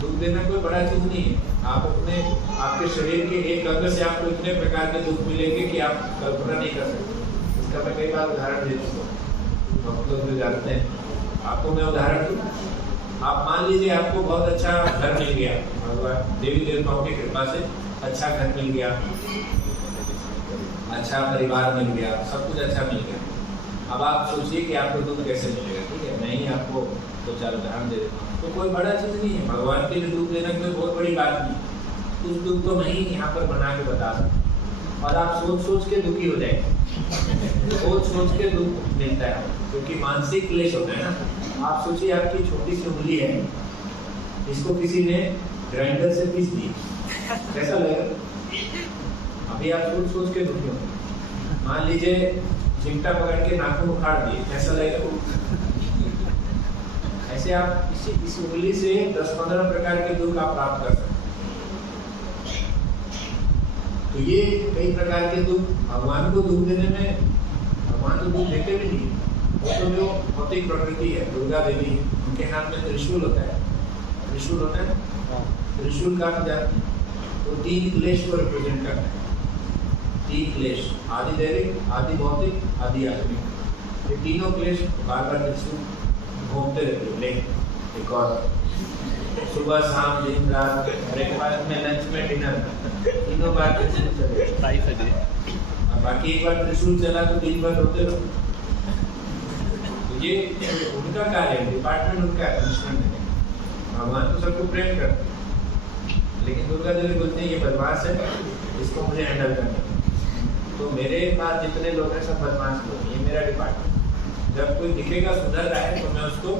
दुख देना कोई बड़ा चीज नहीं है। आप अपने आपके शरीर के एक अंग से आपको इतने प्रकार के दुख मिलेंगे कि आप कल्पना नहीं कर सकते। इसका मैं कई बार उदाहरण दे चुका हूँ, हम लोग जो जानते हैं। आपको मैं उदाहरण दूँ, आप मान लीजिए आपको बहुत अच्छा घर मिल गया, भगवान देवी देवताओं की कृपा से अच्छा घर मिल गया, अच्छा परिवार मिल गया, सब कुछ अच्छा मिल गया। अब आप सोचिए कि आपको दुख कैसे मिलेगा। ठीक है, मैं ही आपको दो चार उदाहरण दे देता हूँ। तो कोई बड़ा चीज नहीं है, भगवान के लिए दुख देना कोई बहुत बड़ी बात नहीं। उस दुख को मैं ही यहाँ पर बना के बता सकता, और आप सोच सोच के दुखी हो जाएंगे। सोच सोच के दुख मिलता है, क्योंकि मानसिक क्लेश होता है ना। आप सोचिए आपकी छोटी सी उंगली है, इसको किसी ने ग्राइंडर से पीस दी, कैसा लगेगा? अभी आप सोच सोच के दुखी हो। मान लीजिए चिमटा पकड़ के नाखून उखाड़ दिए, कैसा लगेगा? ऐसे आप इस उंगली से 10-15 प्रकार के दुख आप प्राप्त कर सकते हैं। तो ये कई प्रकार के दुख, भगवान को दुख देने में, भगवान तो दुख देते भी नहीं। वो तो जो भौतिक प्रकृति है, दुर्गा देवी है, उनके हाथ में त्रिशूल होता है। त्रिशूल होता है, त्रिशूल का तो 3 क्लेश को रिप्रेजेंट करता है। 3 क्लेश, आदि दैविक, आदि भौतिक, आदि आत्मिक। ये तीनों क्लेश बार बार त्रिशूल घूमते रहते हैं। एक और सुबह शाम दिन रात, ब्रेकफास्ट में, लंच में, डिनर, तीनों बार त्रिशूल चले। और बाकी एक बार त्रिशूल चला तो दिन भर रोते रहो। तो ये उनका कार्य है, डिपार्टमेंट उनका है, पनिशमेंट है। भगवान तो सबको प्रेम करते हैं, लेकिन दुर्गा देवी बोलते हैं ये बदमाश है, इसको मुझे हैंडल करना। तो मेरे पास जितने लोग हैं सब बदमाश लोग, ये मेरा डिपार्टमेंट। जब कोई दिखेगा सुधर रहा है तो मैं उसको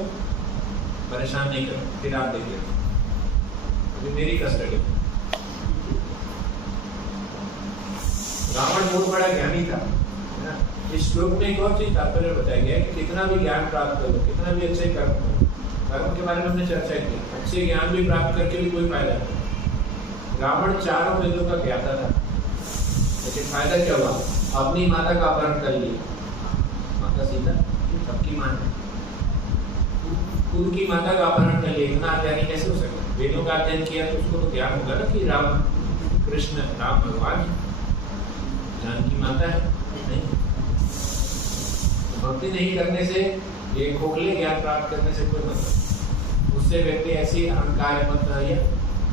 परेशान नहीं करूँ, फिर आप देखिए, अभी मेरी कस्टडी। रावण बहुत बड़ा ज्ञानी था, है ना? इस श्लोक में एक और चीज तात्पर्य बताया गया है कि कितना भी ज्ञान प्राप्त करो, कितना भी अच्छे कर्म करो, कर्म के बारे में हमने चर्चा की, अच्छे ज्ञान भी प्राप्त करके भी कोई फायदा नहीं। रावण चारों वेदों का ज्ञाता था, लेकिन फायदा क्या हुआ? अपनी माता का अपहरण कर लिया। माता सीता सबकी मां है, खुद की माता का अपहरण कर लिया। इतना अज्ञानी कैसे हो सकता है? वेदों का अध्ययन किया तो उसको तो ज्ञान होगा ना कि राम कृष्ण, राम भगवान जानकी माता है। नहीं, भक्ति नहीं करने से, ये खोखले ज्ञान प्राप्त करने से कोई मतलब। उससे व्यक्ति ऐसी अहंकार मत या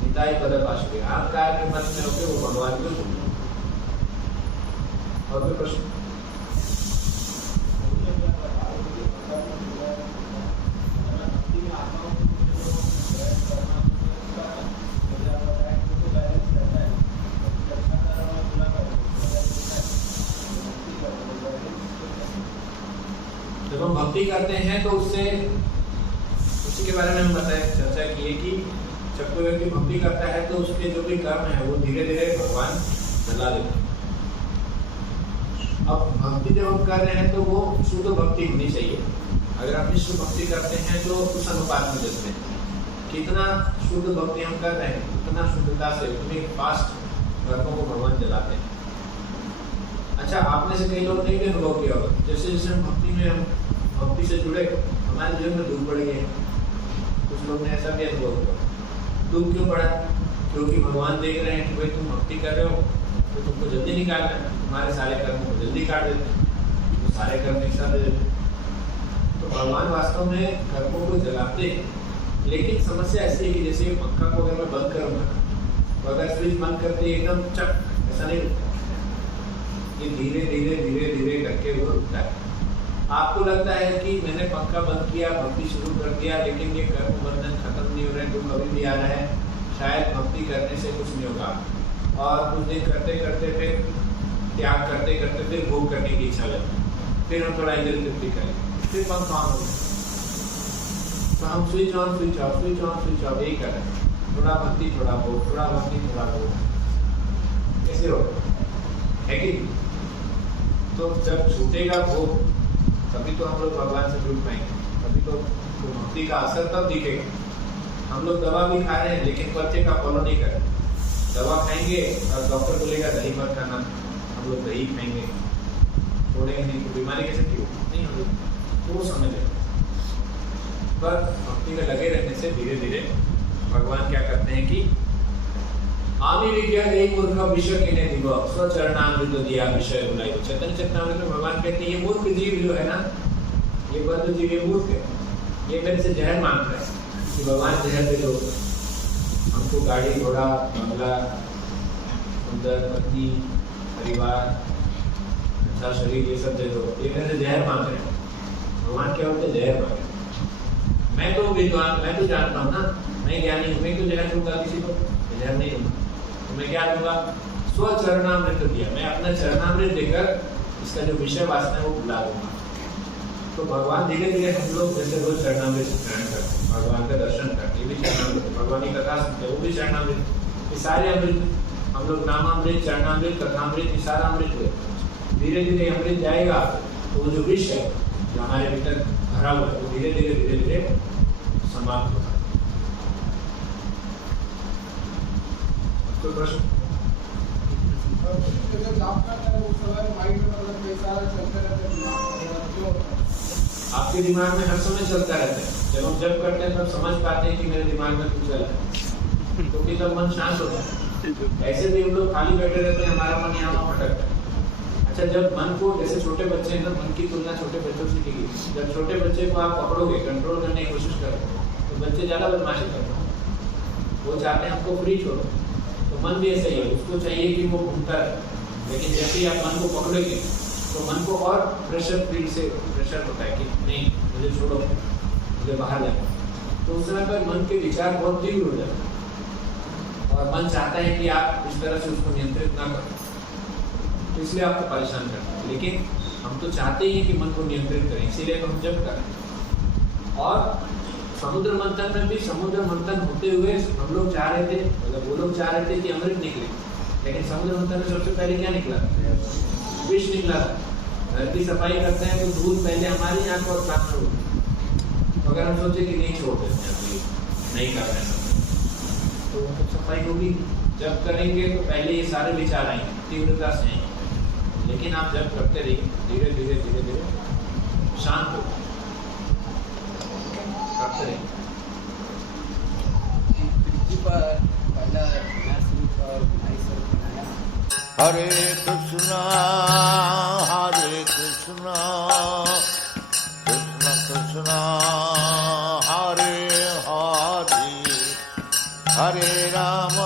निताई पद पाशु, अहंकार के मत में होकर वो भगवान को भूल। और कोई प्रश्न? जब हम भक्ति करते हैं तो उससे उसी के बारे में हम चर्चा की है कि जब कोई व्यक्ति भक्ति करता है तो उसके जो भी कर्म है वो धीरे धीरे भगवान जला देते हैं। अब भक्ति जब हम कर रहे हैं तो वो शुद्ध भक्ति होनी चाहिए। अगर आप निष्ठ भक्ति करते हैं तो उस अनुपात में जैसे कितना शुद्ध भक्ति हम कर रहे हैं उतना शुद्धता से उतने फास्ट कर्मों को भगवान जलाते हैं। अच्छा, आपने से कई लोग नहीं भी अनुभव किया होगा, जैसे जैसे हम भक्ति से जुड़े हमारे जीवन में दुख बढ़ गए। कुछ लोग ने ऐसा भी अनुभव किया। दुख क्यों बढ़ा? क्योंकि भगवान देख रहे हैं कि भाई तुम भक्ति कर रहे हो तो तुमको जल्दी निकालना है, तुम्हारे सारे कर्म को जल्दी काट देते हैं, तो सारे कर्म एक साथ दे देते हैं। तो भगवान वास्तव में कर्मों को जलाते हैं। लेकिन समस्या ऐसी है कि जैसे पंखा को अगर मैं बंद करूँगा तो अगर स्विच बंद करते एकदम चक ऐसा नहीं रुकता, ये धीरे धीरे धीरे धीरे करके वो रुकता है। आपको लगता है कि मैंने पंखा बंद किया, भक्ति शुरू कर दिया, लेकिन ये कर्म बंधन खत्म नहीं हो रहे, दुख अभी भी आ रहा है, शायद भक्ति करने से कुछ नहीं होगा। और कुछ दिन करते करते फिर त्याग करते करते फिर भोग करने की इच्छा लगती, फिर हम थोड़ा इधर उधर करें, फिर पंखा ऑन हो। तो हम switch on switch off switch on switch off यही कर रहे हैं, थोड़ा भक्ति थोड़ा भोग, थोड़ा भक्ति थोड़ा भोग, कैसे हो है कि? तो जब छूटेगा भोग तभी तो हम लोग भगवान से जुड़ पाएंगे, तभी तो भक्ति का असर तब दिखेगा। हम लोग दवा भी खा रहे हैं लेकिन पर्चे का फॉलो नहीं कर रहे। दवा खाएंगे और डॉक्टर बोलेगा दही मत खाना, हम लोग दही खाएंगे, छोड़ेंगे नहीं तो बीमारी कैसे ठीक नहीं हम लोग, तो वो समझ लेंगे। पर भक्ति में लगे रहने से धीरे धीरे भगवान क्या करते हैं कि आमी विज्ञा एक मूर्ख विषय कहने दिव स्वचरणामृत दिया विषय बुलाई। चैतन्य चरितामृत में भगवान कहते हैं ये मूर्ख जीव जो है ना, ये बद्ध जीव, ये मूर्ख है, ये मेरे से जहर मांग रहा है कि भगवान जहर दे दो हमको, गाड़ी घोड़ा बंगला सुंदर पत्नी परिवार अच्छा शरीर ये सब दे दो, ये मेरे से जहर मांग रहे हैं। भगवान क्या होते हैं? जहर मांग रहे हैं। मैं तो विद्वान, मैं तो जानता हूँ ना, मैं ज्ञानी हूँ, मैं क्यों जहर दूंगा किसी को? जहर नहीं दूंगा, तो मैं क्या दूंगा? स्वचरणामृत दिया, मैं अपना चरणामृत देकर इसका जो विषय वासना है वो भुला दूंगा। तो भगवान धीरे धीरे हम लोग जैसे रोज चरणामृत ग्रहण करते हैं, भगवान का दर्शन करते हैं, ये भी चरणामृत, भगवान की कथा सुनते हैं वो भी चरणामृत, ये सारे अमृत हम लोग नामामृत चरणामृत कथामृत ये सारा अमृत हुए। धीरे धीरे अमृत जाएगा तो वो जो विष है जो हमारे भीतर भरा हुआ है वो धीरे धीरे धीरे धीरे समाप्त होगा। कोई प्रश्न? आपके दिमाग में हर समय चलता रहता है। जब हम जब करते हैं तब समझ पाते हैं कि मेरे दिमाग में कुछ चल रहा है, क्योंकि तब मन शांत होता है। ऐसे भी हम लोग खाली बैठे रहते हैं, हमारा मन यहाँ भटकता है। अच्छा, जब मन को, जैसे छोटे बच्चे हैं ना, मन की तुलना छोटे बच्चों से की गई। जब छोटे बच्चे को आप पकड़ोगे, कंट्रोल करने की कोशिश करोगे तो बच्चे ज़्यादा बदमाशी करते हैं, वो चाहते हैं हमको फ्री छोड़ो। तो मन भी ऐसा ही है, उसको चाहिए कि वो घूमता रहे। लेकिन जैसे ही आप मन को पकड़ोगे तो मन को और प्रेशर फील्ड से प्रेशर होता है कि नहीं मुझे छोड़ो, मुझे बाहर जाना। तो उस समय पर मन के विचार बहुत तीव्र हो जाते हैं और मन चाहता है कि आप इस तरह से उसको नियंत्रित ना करो, तो इसलिए आपको परेशान करता है। लेकिन हम तो चाहते ही हैं कि मन को नियंत्रित करें, इसीलिए तो हम जब करें। और समुद्र मंथन में भी समुद्र मंथन होते हुए हम लोग चाह रहे थे, मतलब वो लोग चाह रहे थे कि अमृत निकले, लेकिन समुद्र मंथन में सबसे पहले क्या निकला? विष निकला। घर की सफाई करते हैं तो दूध पहले हमारी आंख और कान में होती। अगर हम सोचे कि नहीं छोड़ देते हैं, नहीं कर रहे हैं, तो सफाई होगी। जब करेंगे तो पहले ये सारे विचार आएंगे, तीव्रता से आएंगे। लेकिन आप जब करते रहिए, धीरे धीरे धीरे धीरे शांत हो करते रहिए। हरे कृष्णा कृष्ण कृष्ण हरे हरे हरे राम